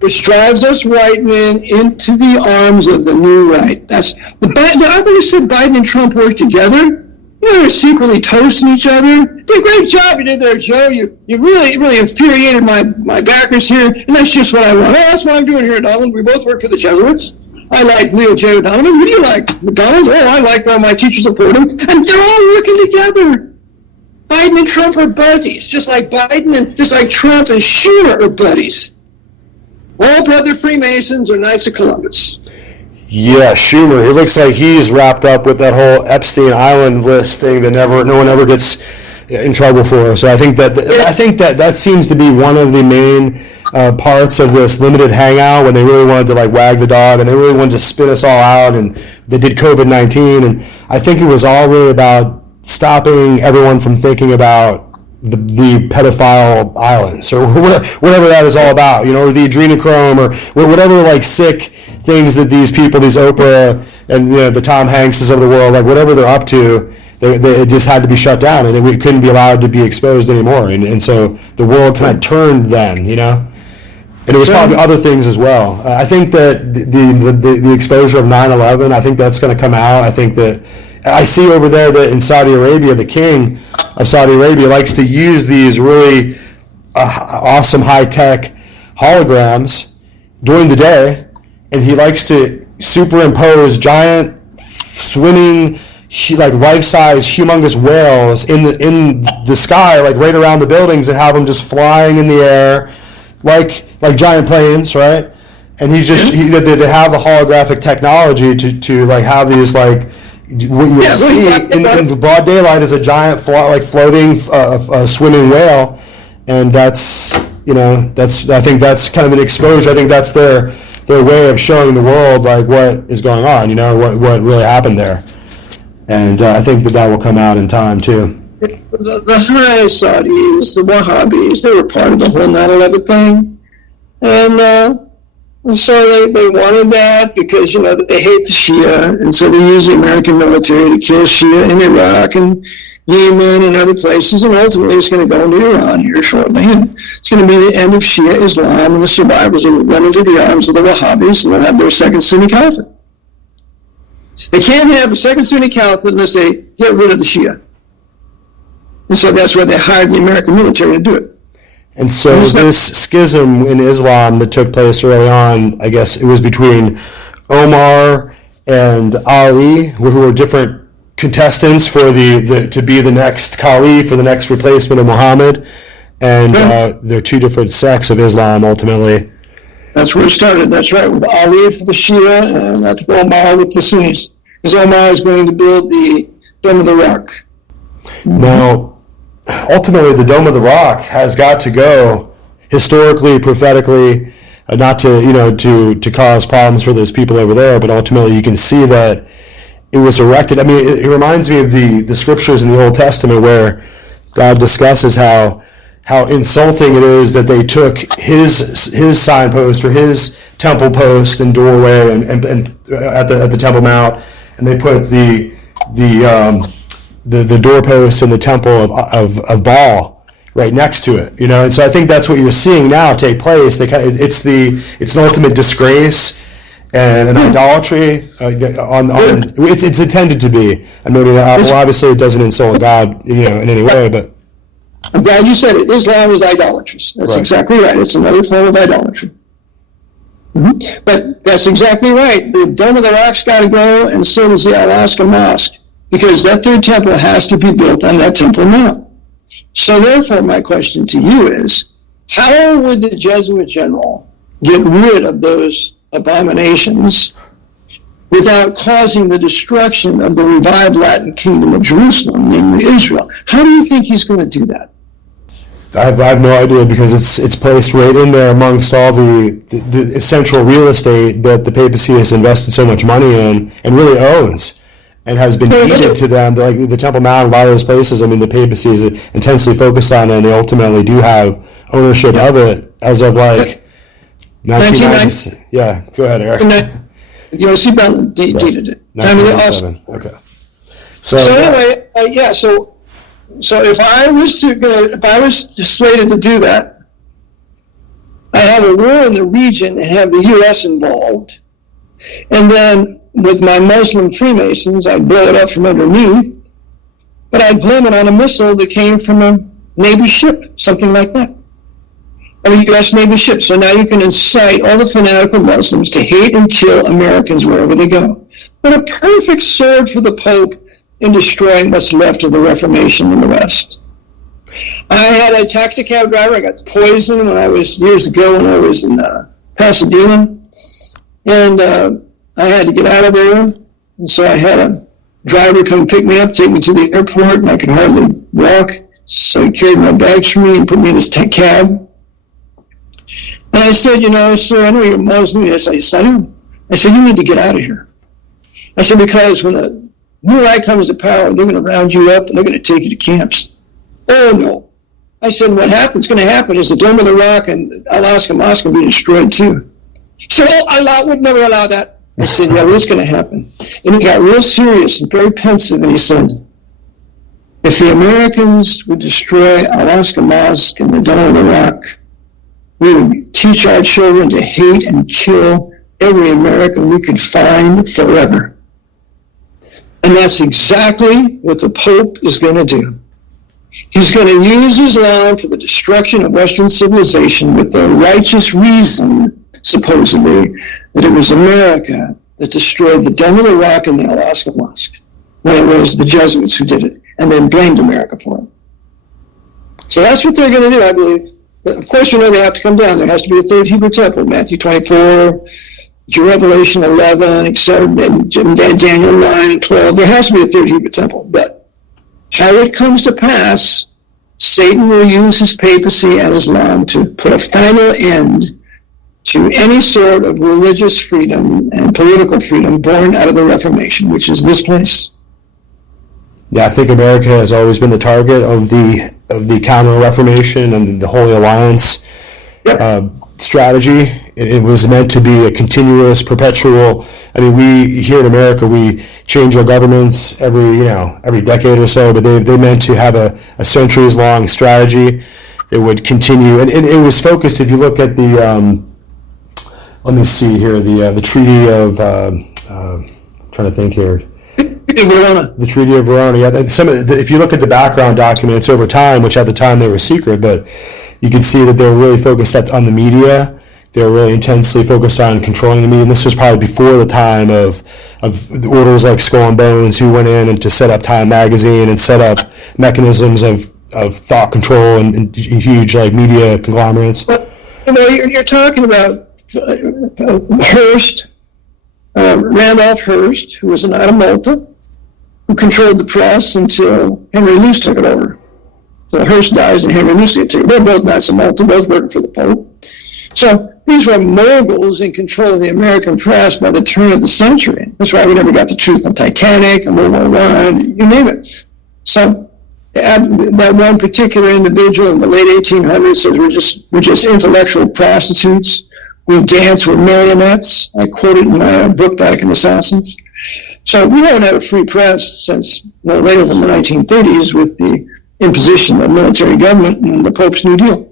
Which drives us white men into the arms of the new right. That's I've always said Biden and Trump work together. They're secretly toasting each other. Did a great job you did there, Joe. You really infuriated my backers here, and that's just what I want. That's what I'm doing here, Donald. We both work for the Jesuits. I like Leo J. O'Donovan. Who do you like? McDonald? Oh, I like my teachers of freedom. And they're all working together. Biden and Trump are buddies, just like Trump and Schumer are buddies. All brother Freemasons or Knights of Columbus. Yeah, Schumer. It looks like he's wrapped up with that whole Epstein Island list thing that no one ever gets in trouble for. So I think that seems to be one of the main parts of this limited hangout when they really wanted to wag the dog and they really wanted to spit us all out, and they did COVID-19, and I think it was all really about stopping everyone from thinking about the pedophile islands or whatever that is all about, or the adrenochrome or whatever sick things that these people, these Oprah and the Tom Hankses of the world, whatever they're up to, it just had to be shut down and it couldn't be allowed to be exposed anymore. And so the world kind of turned then, and it was probably other things as well. I think that the exposure of 9/11, I think that's going to come out. I think that I see over there that in Saudi Arabia, the king of Saudi Arabia likes to use these really awesome high-tech holograms during the day, and he likes to superimpose giant swimming, life-size, humongous whales in the sky, right around the buildings, and have them just flying in the air, like giant planes, right? And they have the holographic technology to have these what you see in the broad daylight is a giant floating swimming whale, and that's I think that's kind of an exposure. I think that's their way of showing the world what is going on, what really happened there, and I think that will come out in time too. The high Saudis, the Wahhabis, they were part of the whole 9/11 thing, and so they wanted that because, they hate the Shia, and so they use the American military to kill Shia in Iraq and Yemen and other places, and ultimately it's going to go into Iran here shortly, and it's going to be the end of Shia Islam, and the survivors will run into the arms of the Wahhabis, and they'll have their second Sunni Caliphate. They can't have a second Sunni Caliphate unless they get rid of the Shia. And so that's why they hired the American military to do it. And so this schism in Islam that took place early on, I guess it was between Omar and Ali, who were different contestants for to be the next caliph or the next replacement of Muhammad, and they're two different sects of Islam ultimately. That's where it started. That's right, with Ali for the Shia and I think Omar with the Sunnis, because Omar is going to build the Dome of the Rock. Now, ultimately, the Dome of the Rock has got to go historically, prophetically, not to cause problems for those people over there, but ultimately you can see that it was erected. I mean, it reminds me of the scriptures in the Old Testament where God discusses how how insulting it is that they took his signpost or his temple post and doorway and at the Temple Mount, and they put the doorpost in the temple of Baal right next to it, and so I think that's what you're seeing now take place. It's an ultimate disgrace and an idolatry it's intended to be. I mean, obviously it doesn't insult God, in any way, but I'm glad you said it. Islam is idolatrous. That's right. Exactly right. It's another form of idolatry. Mm-hmm. But that's exactly right. The Dome of the Rock's got to go, and so does the Alaska Mosque, because that third temple has to be built on that Temple Mount. So therefore, my question to you is, how would the Jesuit general get rid of those abominations without causing the destruction of the revived Latin kingdom of Jerusalem, namely Israel? How do you think he's going to do that? I have no idea, because it's placed right in there amongst all the essential real estate that the papacy has invested so much money in and really owns, and has been deeded to them. Like the Temple Mount, a lot of those places, I mean, the papacy is intensely focused on it, and they ultimately do have ownership of it as of like 1990. Yeah, go ahead, Eric. The O.C. Bell deeded it. 1997. Okay. So anyway, So if I was slated to do that, I have a war in the region and have the U.S. involved, and then with my Muslim Freemasons, I'd blow it up from underneath, but I'd blame it on a missile that came from a Navy ship, something like that, or a U.S. Navy ship. So now you can incite all the fanatical Muslims to hate and kill Americans wherever they go. What a perfect sword for the Pope in destroying what's left of the Reformation in the West. I had a taxi cab driver. I got poisoned years ago when I was in Pasadena, and I had to get out of there, and so I had a driver come pick me up, take me to the airport, and I could hardly walk, so he carried my bags for me and put me in his cab. And I said, sir, I know you're Muslim. Yes, I said, you need to get out of here. I said, because when the new right comes to power, they're going to round you up and they're going to take you to camps. Oh, no. I said, what's going to happen is the Dome of the Rock and Alaska Mosque will be destroyed too. So Allah would never allow that. I said, yeah, what's going to happen? And he got real serious and very pensive, and he said, if the Americans would destroy Alaska Mosque and the Dome of the Rock, we would teach our children to hate and kill every American we could find forever. And that's exactly what the Pope is going to do. He's going to use Islam for the destruction of Western civilization with the righteous reason, supposedly, that it was America that destroyed the Dome of the Rock and the Alaska Mosque, when it was the Jesuits who did it, and then blamed America for it. So that's what they're going to do, I believe. But of course, they have to come down. There has to be a third Hebrew temple, Matthew 24, Revelation 11, etc., and Daniel 9 and 12. There has to be a third Hebrew temple. But how it comes to pass, Satan will use his papacy and Islam to put a final end to any sort of religious freedom and political freedom born out of the Reformation, which is this place. Yeah, I think America has always been the target of the Counter-Reformation and the Holy Alliance strategy. It was meant to be a continuous, perpetual. I mean, we here in America, we change our governments every decade or so, but they meant to have a centuries-long strategy that would continue. And it was focused. If you look at the, let me see here, the Treaty of, trying to think here. The Treaty of Verona. Yeah, if you look at the background documents over time, which at the time they were secret, but you can see that they were really focused on the media. They were really intensely focused on controlling the media. And this was probably before the time of orders like Skull and Bones, who went in and to set up Time Magazine and set up mechanisms of thought control and huge media conglomerates. Well, you're talking about Hearst, Randolph Hearst, who was an out of Malta, who controlled the press until Henry Luce took it over. So Hearst dies and Henry Luce took it. They're both Knights of Malta, both working for the Pope. So these were moguls in control of the American press by the turn of the century. That's why we never got the truth on Titanic and World War I, you name it. So that one particular individual in the late 1800s says we're just intellectual prostitutes. We dance, we're marionettes. I quoted in my book, Vatican Assassins. So we haven't had a free press since no later than the 1930s with the imposition of military government and the Pope's New Deal.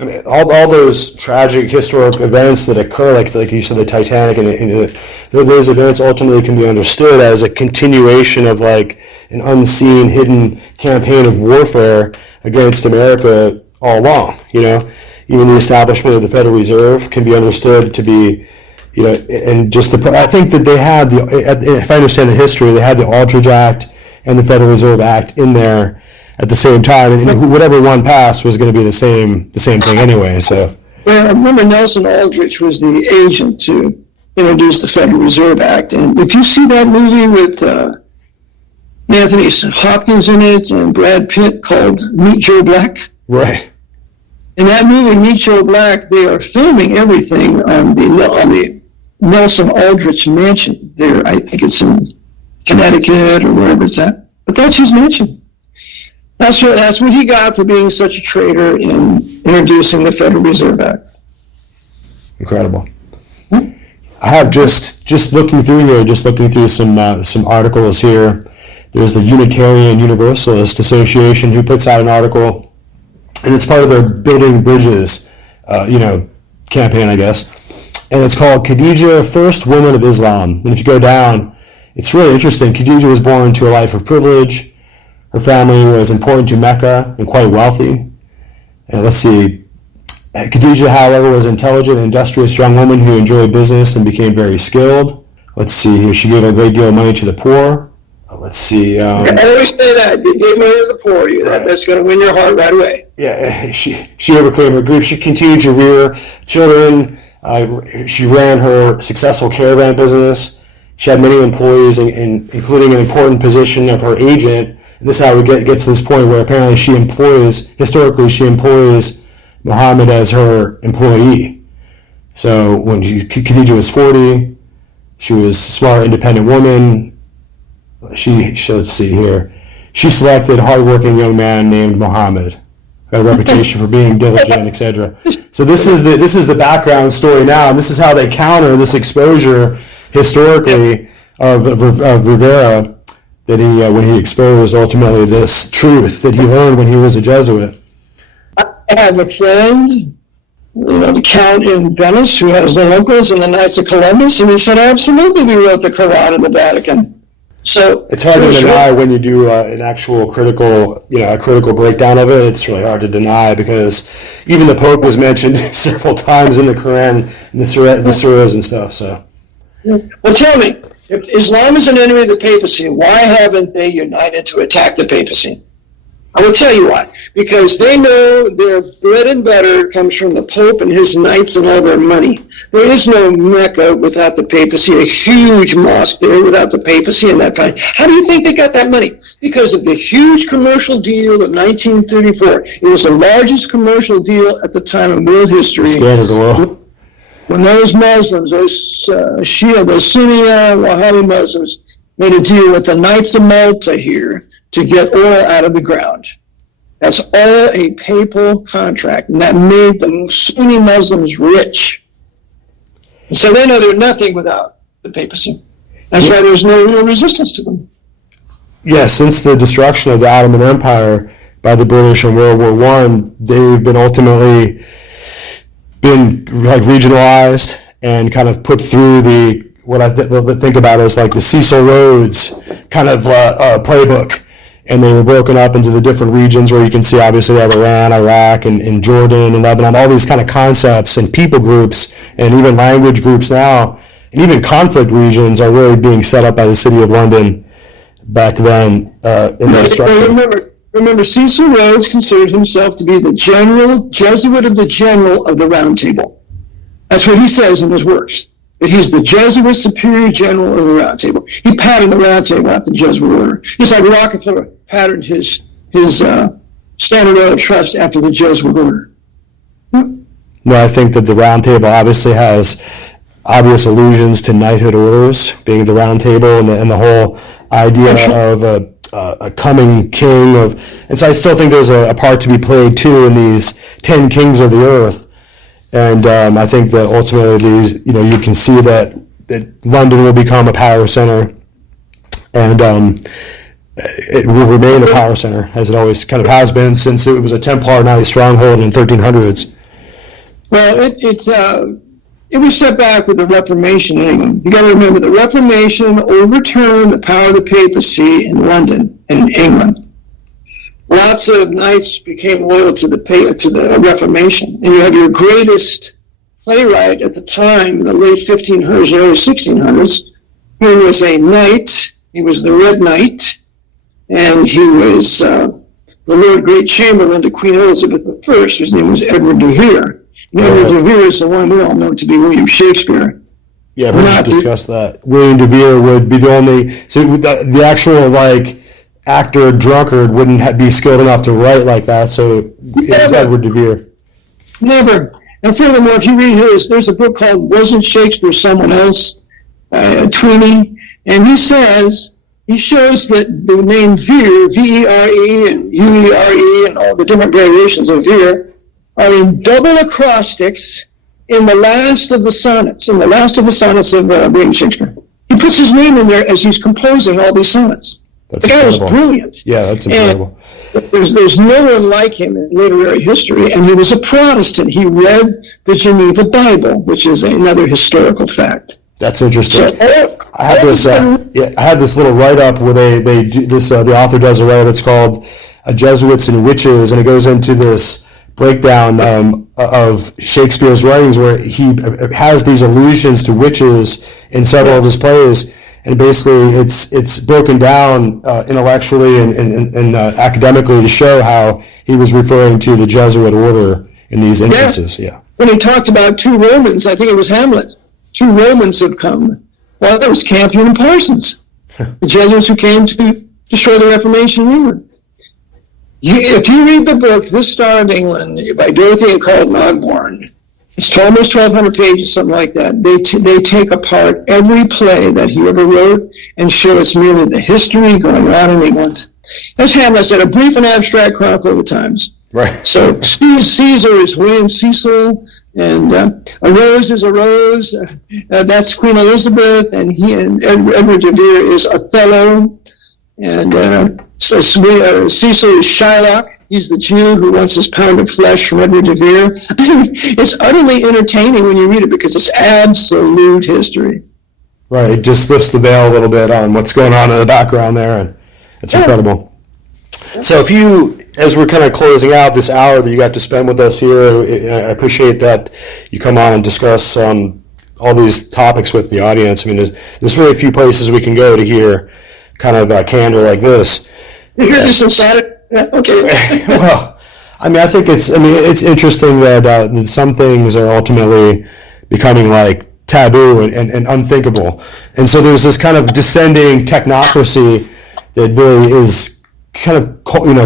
I mean, all those tragic historic events that occur, like you said, the Titanic, and those events ultimately can be understood as a continuation of like an unseen, hidden campaign of warfare against America all along. You know, even the establishment of the Federal Reserve can be understood to be, you know, and just I think that they had if I understand the history, they had the Aldrich Act and the Federal Reserve Act in there at the same time, and whatever one passed was going to be the same thing anyway. So, well, I remember Nelson Aldrich was the agent to introduce the Federal Reserve Act, and if you see that movie with Anthony Hopkins in it and Brad Pitt called Meet Joe Black, right? In that movie, Meet Joe Black, they are filming everything on the Nelson Aldrich mansion. There, I think it's in Connecticut or wherever it's at, but that's his mansion. That's what he got for being such a traitor in introducing the Federal Reserve Act. Incredible. I have just looking through some articles here. There's the Unitarian Universalist Association who puts out an article, and it's part of their Building Bridges, campaign, I guess. And it's called Khadija, First Woman of Islam. And if you go down, it's really interesting. Khadija was born to a life of privilege. Her family was important to Mecca and quite wealthy. And let's see, Khadija, however, was an intelligent, industrious young woman who enjoyed business and became very skilled. Let's see here, she gave a great deal of money to the poor. Let's see. I always say that. You give money to the poor, right. That's going to win your heart right away. Yeah, she overcame her grief. She continued to rear children. She ran her successful caravan business. She had many employees, including an important position of her agent. And this is how we get to this point where apparently she employs Muhammad as her employee. So when Khadija was 40, she was a smart, independent woman. Let's see here. She selected a hardworking young man named Muhammad, who had a reputation for being diligent, etc. So this is the background story now, and this is how they counter this exposure historically of Rivera. That when he exposed ultimately this truth that he learned when he was a Jesuit. I have a friend, the Count in Venice, who has the locals in the Knights of Columbus, and he said, absolutely, we wrote the Quran in the Vatican. So it's hard to deny when you do an actual critical breakdown of it. It's really hard to deny because even the Pope was mentioned several times in the Quran, in the surahs and stuff. So, well, tell me. If Islam is an enemy of the papacy, why haven't they united to attack the papacy? I will tell you why. Because they know their bread and butter comes from the Pope and his knights and all their money. There is no Mecca without the papacy, a huge mosque there without the papacy and that kind. How do you think they got that money? Because of the huge commercial deal of 1934. It was the largest commercial deal at the time in world history. State of the world. When those Muslims, those Shia, those Sunni Wahhabi Muslims made a deal with the Knights of Malta here to get oil out of the ground. That's all a papal contract, and that made the Sunni Muslims rich. And so they know they're nothing without the papacy. That's why there's no real resistance to them. Yes, since the destruction of the Ottoman Empire by the British in World War I, they've been ultimately regionalized and kind of put through what I think about as like the Cecil Rhodes kind of playbook. And they were broken up into the different regions where you can see obviously they have Iran, Iraq, and Jordan and Lebanon, all these kind of concepts and people groups and even language groups now, and even conflict regions are really being set up by the City of London back then in their structure. Remember, Cecil Rhodes considered himself to be the Jesuit of the General of the Round Table. That's what he says in his works, that he's the Jesuit Superior General of the Round Table. He patterned the Round Table after the Jesuit order, just like Rockefeller patterned his Standard Oil Trust after the Jesuit order. No, I think that the Round Table obviously has obvious allusions to knighthood orders, being the Round Table, and the whole idea of a coming king of And so I still think there's a part to be played too in these 10 kings of the earth. And I think that ultimately these, you can see that London will become a power center, and it will remain a power center as it always kind of has been since it was a Templar Knight stronghold in 1300s. Well, it was set back with the Reformation in England. You got to remember, the Reformation overturned the power of the papacy in London and England. Lots of knights became loyal to the Reformation, and you have your greatest playwright at the time, the late 1500s, early 1600s. He was a knight. He was the Red Knight, and he was the Lord Great Chamberlain to Queen Elizabeth I. His name was Edward de Vere. Edward de Vere is the one we all know to be William Shakespeare. Yeah, we should discuss that. William de Vere would be the only. So the actual actor drunkard wouldn't be skilled enough to write like that. So it's Edward de Vere. Never. And furthermore, if you read there's a book called "Wasn't Shakespeare Someone Else?" Tweeny, and he shows that the name Vere, V-E-R-E and U-E-R-E, and all the different variations of Vere are in double acrostics in the last of the sonnets, of William Shakespeare. He puts his name in there as he's composing all these sonnets. That's the guy was incredible. Brilliant. Yeah, that's incredible. And there's no one like him in literary history, and he was a Protestant. He read the Geneva Bible, which is another historical fact. That's interesting. So, I have this little write-up where they do this. The author does a write-up. It's called "Jesuits and Witches," and it goes into this breakdown of Shakespeare's writings, where he has these allusions to witches in several of his plays, and basically it's broken down intellectually and academically to show how he was referring to the Jesuit order in these instances. Yeah. When he talked about two Romans, I think it was Hamlet. Two Romans have come. Well, that was Campion and Parsons, the Jesuits who came to destroy the Reformation in England. If you read the book, This Star of England, by Dorothy Called Ogborn, it's almost 1,200 pages, something like that. They take apart every play that he ever wrote and show it's merely the history going on in England. As Hamlet said, a brief and abstract chronicle of the times. Right. So Caesar is William Cecil, and a rose is a rose. That's Queen Elizabeth, and Edward de Vere is Othello, and Cecil is Shylock. He's the Jew who wants his pound of flesh from Edward de Vere. It's utterly entertaining when you read it because it's absolute history. Right. It just lifts the veil a little bit on what's going on in the background there, and it's incredible. So if you, as we're kind of closing out this hour that you got to spend with us here, I appreciate that you come on and discuss all these topics with the audience. I mean, there's really a few places we can go to hear kind of candor like this. You hear this inside? Okay. Well, I mean, I think it's interesting that some things are ultimately becoming like taboo and unthinkable. And so there's this kind of descending technocracy that really is kind of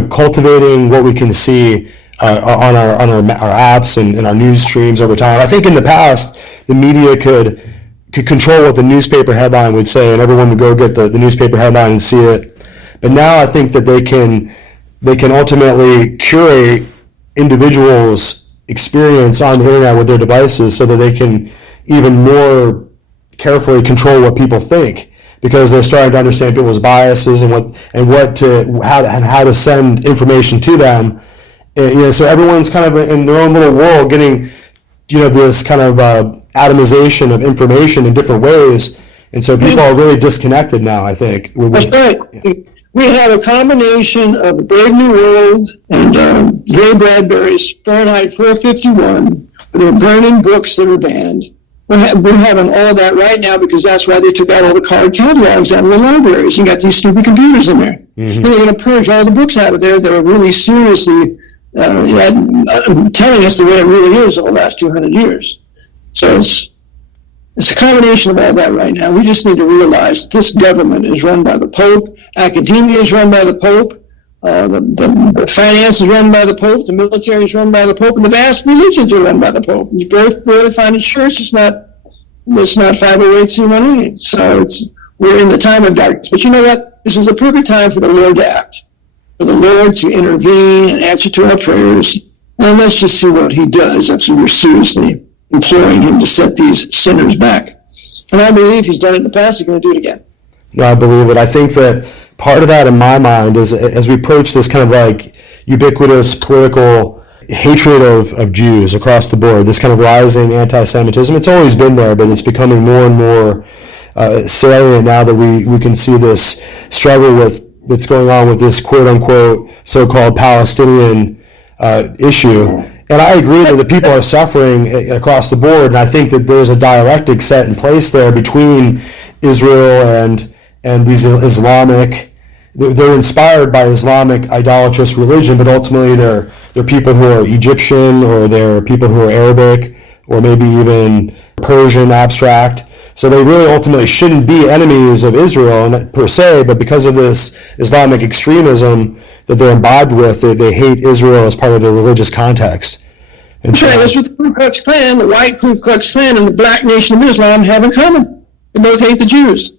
cultivating what we can see on our apps and our news streams over time. I think in the past the media could control what the newspaper headline would say, and everyone would go get the newspaper headline and see it. But now I think that they can ultimately curate individuals' experience on the internet with their devices so that they can even more carefully control what people think, because they're starting to understand people's biases and how to send information to them. So everyone's kind of in their own little world, getting this kind of atomization of information in different ways, and so people are really disconnected now, I think. That's right. We have a combination of the Brave New World and Ray Bradbury's Fahrenheit 451. They're burning books that are banned. We're having all of that right now because that's why they took out all the card catalogs out of the libraries and got these stupid computers in there. Mm-hmm. And they're going to purge all the books out of there that are really seriously telling us the way it really is over the last 200 years. So it's a combination of all that right now. We just need to realize this government is run by the Pope, academia is run by the Pope, the finance is run by the Pope, the military is run by the Pope, and the vast religions are run by the Pope. You barely find a church it's not 508c1a. So we're in the time of darkness. But you know what? This is a perfect time for the Lord to act. for the Lord to intervene and answer to our prayers. And let's just see what he does after we're seriously imploring him to set these sinners back. And I believe he's done it in the past, he's going to do it again. No, I believe it. I think that part of that in my mind is as we approach this kind of like ubiquitous political hatred of Jews across the board, this kind of rising anti-Semitism, it's always been there, but it's becoming more and more salient now that we can see this struggle that's going on with this quote-unquote so-called Palestinian issue. And I agree that the people are suffering across the board, and I think that there's a dialectic set in place there between Israel and these Islamic, they're inspired by Islamic idolatrous religion, but ultimately they're people who are Egyptian, or they're people who are Arabic, or maybe even Persian abstract. So they really ultimately shouldn't be enemies of Israel per se, but because of this Islamic extremism that they're imbibed with, they hate Israel as part of their religious context. And That's right. That's what the Ku Klux Klan, the white Ku Klux Klan, and the black Nation of Islam have in common. They both hate the Jews.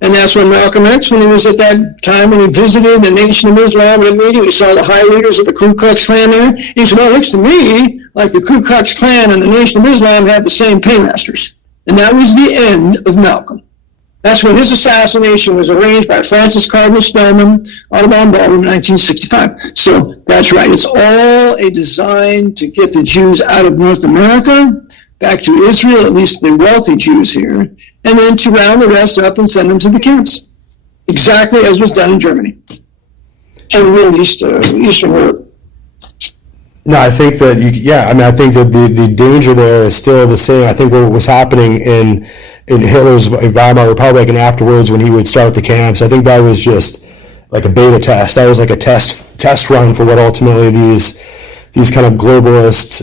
And that's when Malcolm X, when he was at that time when he visited the Nation of Islam in a meeting, he saw the high leaders of the Ku Klux Klan there. He said, well, it looks to me like the Ku Klux Klan and the Nation of Islam have the same paymasters. And that was the end of Malcolm. That's when his assassination was arranged by Francis Cardinal Spellman, Audubon Ballroom in 1965. So that's right. It's all a design to get the Jews out of North America, back to Israel, at least the wealthy Jews here, and then to round the rest up and send them to the camps, exactly as was done in Germany and Middle East, Eastern Europe. No, I think that I think that the danger there is still the same. I think what was happening in Hitler's Weimar Republic and afterwards when he would start the camps, I think that was just like a beta test. That was like a test run for what ultimately these kind of globalists,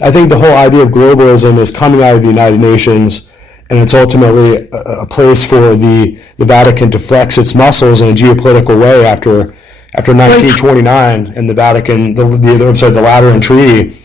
I think the whole idea of globalism is coming out of the United Nations, and it's ultimately a place for the Vatican to flex its muscles in a geopolitical way after 1929 and the Vatican, the Lateran Treaty,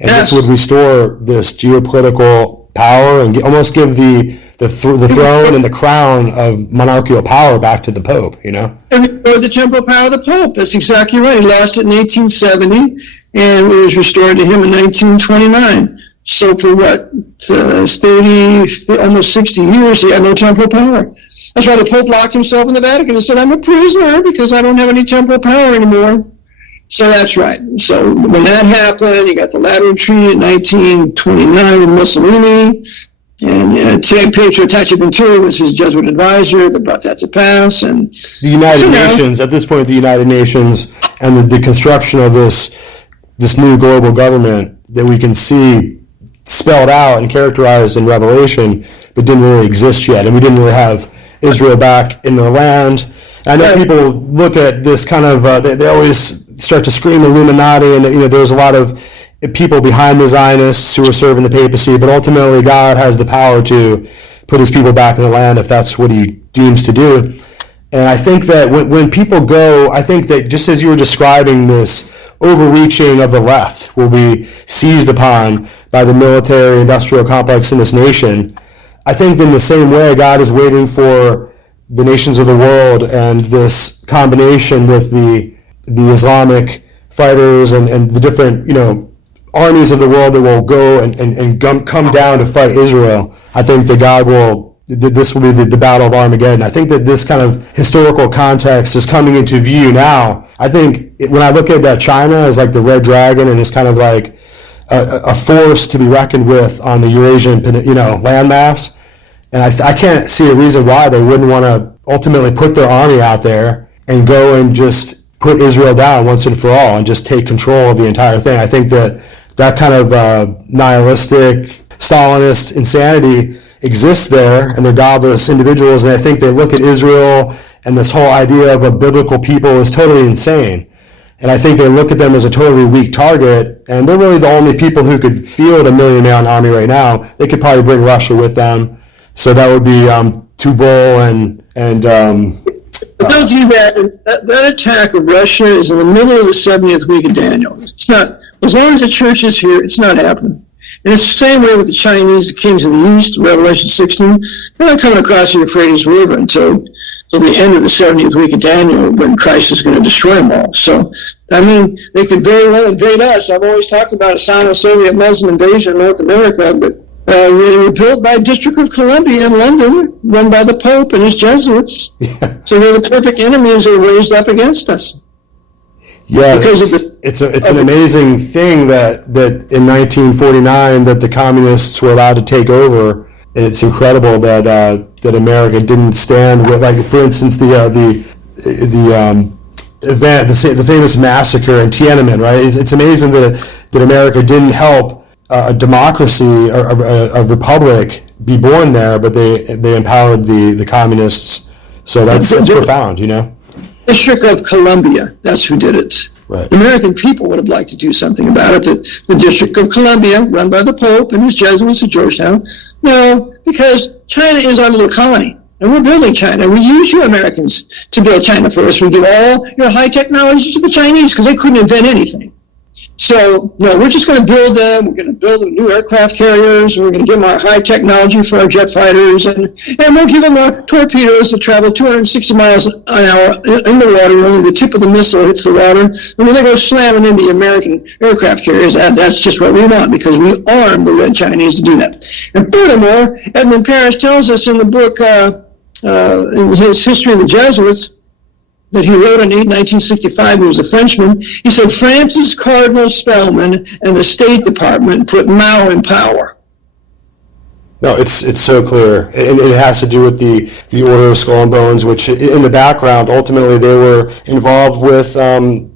and this would restore this geopolitical power and almost give the throne and the crown of monarchical power back to the Pope, you know? And the temporal power of the Pope. That's exactly right. He lost it in 1870, and it was restored to him in 1929. So for what, 30, almost 60 years, he had no temporal power. That's why the Pope locked himself in the Vatican and said, I'm a prisoner because I don't have any temporal power anymore. So that's right. So when that happened, you got the Lateran Treaty in 1929 with Mussolini, and Pietro Tacciaventura was his Jesuit advisor that brought that to pass. And the United Nations, at this point, the United Nations and the construction of this new global government that we can see spelled out and characterized in Revelation, but didn't really exist yet. And we didn't really have Israel back in their land. And I know people look at this kind of, they always start to scream Illuminati, and there's a lot of people behind the Zionists who are serving the papacy, but ultimately God has the power to put his people back in the land if that's what he deems to do. And I think that when people go, I think that just as you were describing this overreaching of the left will be seized upon by the military industrial complex in this nation, I think in the same way God is waiting for the nations of the world and this combination with the Islamic fighters and the different, armies of the world that will go and come down to fight Israel. I think that this will be the Battle of Armageddon. I think that this kind of historical context is coming into view now. I think when I look at China as like the red dragon and it's kind of like a force to be reckoned with on the Eurasian, landmass, and I can't see a reason why they wouldn't want to ultimately put their army out there and go and just put Israel down once and for all and just take control of the entire thing. I think that kind of nihilistic, Stalinist insanity exists there, and they're godless individuals, and I think they look at Israel and this whole idea of a biblical people is totally insane. And I think they look at them as a totally weak target, and they're really the only people who could field a million-man army right now. They could probably bring Russia with them. So that would be Tubal and Don't do that attack of Russia is in the middle of the 70th week of Daniel. It's not, as long as the church is here, it's not happening. And it's the same way with the Chinese, the kings of the East, Revelation 16. They're not coming across the Euphrates River until till the end of the 70th week of Daniel, when Christ is going to destroy them all. So, I mean, they could very well invade us. I've always talked about a Sino-Soviet Muslim invasion of North America, but they were built by District of Columbia in London, run by the Pope and his Jesuits. Yeah. So they're the perfect enemies that are raised up against us. Yeah, it's an amazing thing that in 1949 that the communists were allowed to take over. And it's incredible that America didn't stand with, like, for instance, the event, the famous massacre in Tiananmen, right? It's amazing that America didn't help a democracy or a republic be born there, but they empowered the communists. So that's profound, you know. District of Columbia, that's who did it. Right. The American people would have liked to do something about it, but the District of Columbia, run by the Pope and his Jesuits at Georgetown, no, because China is our little colony, and we're building China. We use you Americans to build China for us. We give all your high technology to the Chinese because they couldn't invent anything. So, no, we're just going to build them. We're going to build them new aircraft carriers. We're going to give them our high technology for our jet fighters. And we'll give them our torpedoes that travel 260 miles an hour in the water. Only the tip of the missile hits the water. And when they go slamming into the American aircraft carriers, that's just what we want, because we arm the Red Chinese to do that. And furthermore, Edmund Parrish tells us in the book, in his History of the Jesuits, that he wrote in 1965, he was a Frenchman, he said, Francis Cardinal Spellman and the State Department put Mao in power. No, it's so clear. And it has to do with the Order of Skull and Bones, which in the background, ultimately they were involved with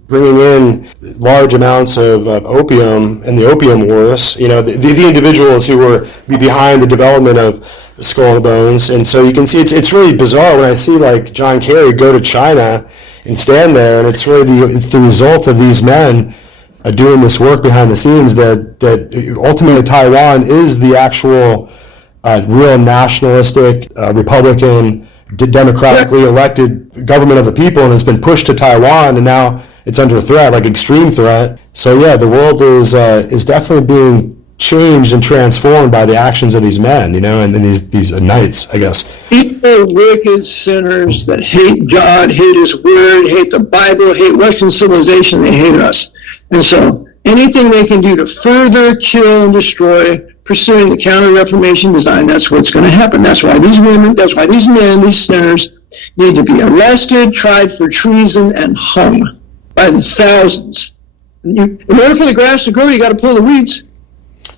bringing in large amounts of opium and the opium wars. You know, the individuals who were behind the development of Skull and Bones. And so you can see it's really bizarre when I see like John Kerry go to China and stand there, and it's really it's the result of these men doing this work behind the scenes that ultimately Taiwan is the actual real nationalistic Republican democratically elected government of the people, and it's been pushed to Taiwan, and now it's under threat, like extreme threat. So yeah, the world is definitely being changed and transformed by the actions of these men, you know, and these knights, I guess. People, wicked sinners that hate God, hate His Word, hate the Bible, hate Western civilization, they hate us. And so anything they can do to further kill and destroy, pursuing the Counter-Reformation design, that's what's going to happen. That's why these women, that's why these men, these sinners, need to be arrested, tried for treason, and hung by the thousands. In order for the grass to grow, you got to pull the weeds.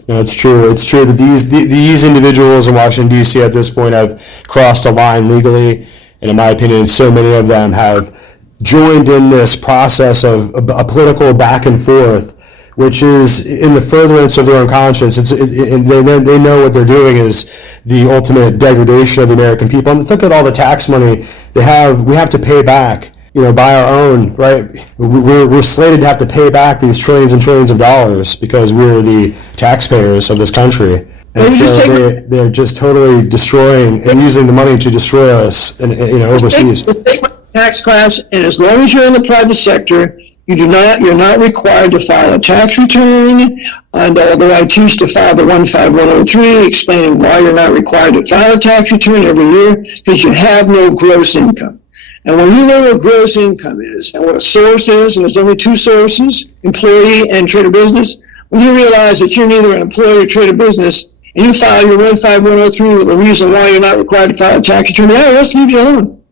No, it's true. It's true that these individuals in Washington, D.C. at this point have crossed a line legally, and in my opinion, so many of them have joined in this process of a political back and forth, which is in the furtherance of their own conscience. And they know what they're doing is the ultimate degradation of the American people. And look at all the tax money we have to pay back. You know, by our own, right? We're slated to have to pay back these trillions and trillions of dollars because we're the taxpayers of this country. And so they're just totally destroying and using the money to destroy us, overseas. Take my tax class, and as long as you're in the private sector, you're not required to file a tax return. And although I teach to file the 15103, explaining why you're not required to file a tax return every year, because you have no gross income. And when you know what gross income is and what a source is, and there's only two sources, employee and trade or business, when you realize that you're neither an employee or trade or business, and you file your 15103 with a reason why you're not required to file a tax return, the IRS leaves you alone.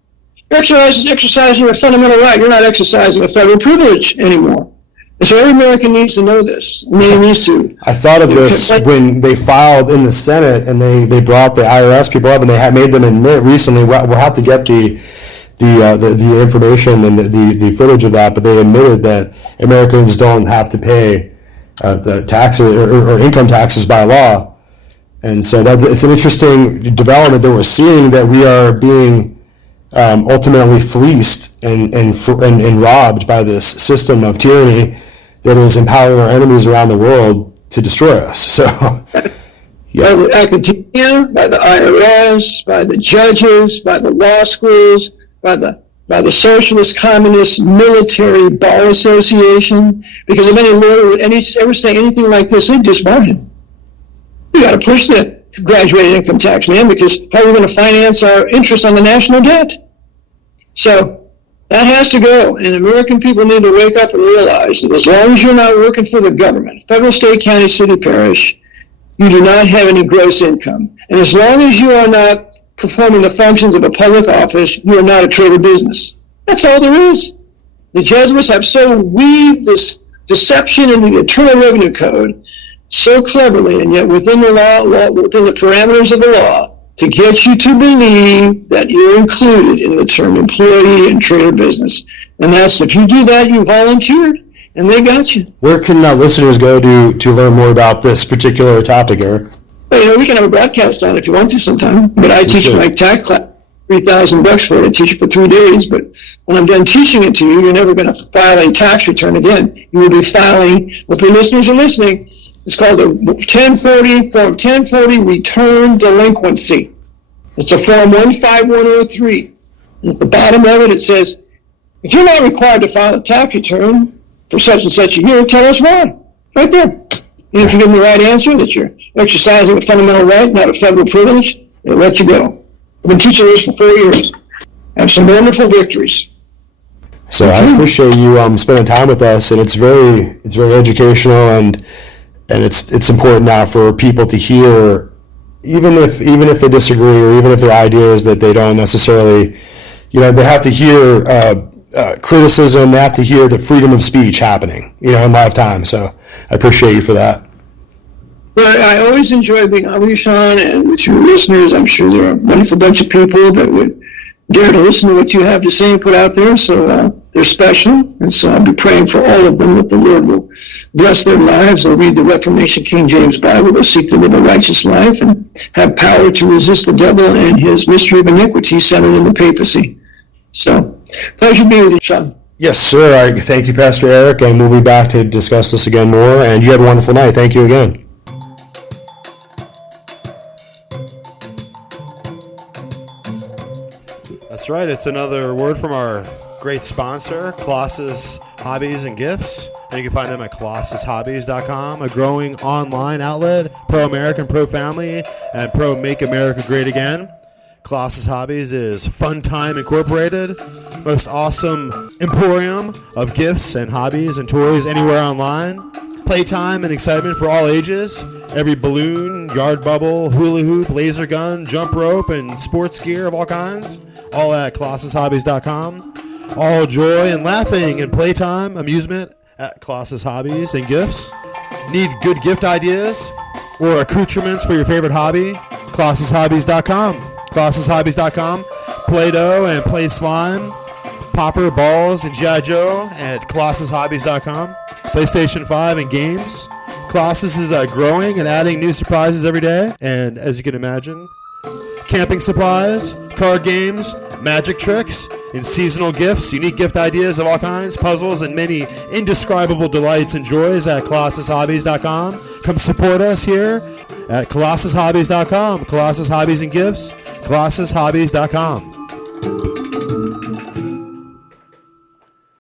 You're exercising your fundamental right. You're not exercising a federal privilege anymore. And so every American needs to know this. I thought of this when they filed in the Senate, and they brought the IRS people up, and they had made them admit recently. We'll have to get the information and the footage of that, but they admitted that Americans don't have to pay the taxes or income taxes by law, and so it's an interesting development that we're seeing, that we are being ultimately fleeced and robbed by this system of tyranny that is empowering our enemies around the world to destroy us. So, yeah. By the academia, by the IRS, by the judges, by the law schools, by the Socialist Communist Military Bar Association, because if any lawyer would ever say anything like this, they'd disbar him. We got to push the graduated income tax man, because how are we going to finance our interest on the national debt? So that has to go, and American people need to wake up and realize that as long as you're not working for the government, federal, state, county, city, parish, you do not have any gross income. And as long as you are not performing the functions of a public office, you are not a trade or business. That's all there is. The Jesuits have so weaved this deception into the Internal Revenue Code so cleverly, and yet within the law, within the parameters of the law, to get you to believe that you're included in the term employee and trade or business. And that's, if you do that, you volunteered, and they got you. Where can listeners go to learn more about this particular topic, Eric? Well, we can have a broadcast on it if you want to sometime. But I teach my tax class, $3,000 for it. I teach it for 3 days. But when I'm done teaching it to you, you're never going to file a tax return again. You will be filing, what the listeners are listening, it's called a 1040, Form 1040 Return Delinquency. It's a Form 15103. And at the bottom of it, it says, if you're not required to file a tax return for such and such a year, tell us why. Right there. And if you give them the right answer, that you're exercising a fundamental right, not a federal privilege, they'll let you go. I've been teaching this for 4 years. I have some wonderful victories. So I appreciate you spending time with us, and it's very educational, and it's important now for people to hear, even if they disagree, or even if their ideas that they don't necessarily, they have to hear criticism. They have to hear the freedom of speech happening, in live time. So I appreciate you for that. Well, I always enjoy being on with you, Sean, and with your listeners. I'm sure there are a wonderful bunch of people that would dare to listen to what you have to say and put out there. So they're special, and so I'll be praying for all of them that the Lord will bless their lives. They'll read the Reformation King James Bible. They'll seek to live a righteous life and have power to resist the devil and his mystery of iniquity centered in the papacy. So, pleasure being with you, Sean. Yes, sir. Thank you, Pastor Eric, and we'll be back to discuss this again more. And you have a wonderful night. Thank you again. That's right. It's another word from our great sponsor, Colossus Hobbies and Gifts. And you can find them at ColossusHobbies.com, a growing online outlet, pro-American, pro-family, and pro-Make America Great Again. Colossus Hobbies is Fun Time Incorporated, most awesome emporium of gifts and hobbies and toys anywhere online. Playtime and excitement for all ages. Every balloon, yard bubble, hula hoop, laser gun, jump rope, and sports gear of all kinds. All at ColossusHobbies.com. All joy and laughing and playtime, amusement at Colossus Hobbies and Gifts. Need good gift ideas or accoutrements for your favorite hobby? ColossusHobbies.com. ColossusHobbies.com. Play-Doh and play slime, popper, balls, and G.I. Joe at ColossusHobbies.com. PlayStation 5 and games. Colossus is growing and adding new surprises every day. And as you can imagine, camping supplies, card games, magic tricks, and seasonal gifts, unique gift ideas of all kinds, puzzles, and many indescribable delights and joys at ColossusHobbies.com. Come support us here at ColossusHobbies.com. Colossus Hobbies and Gifts, ColossusHobbies.com.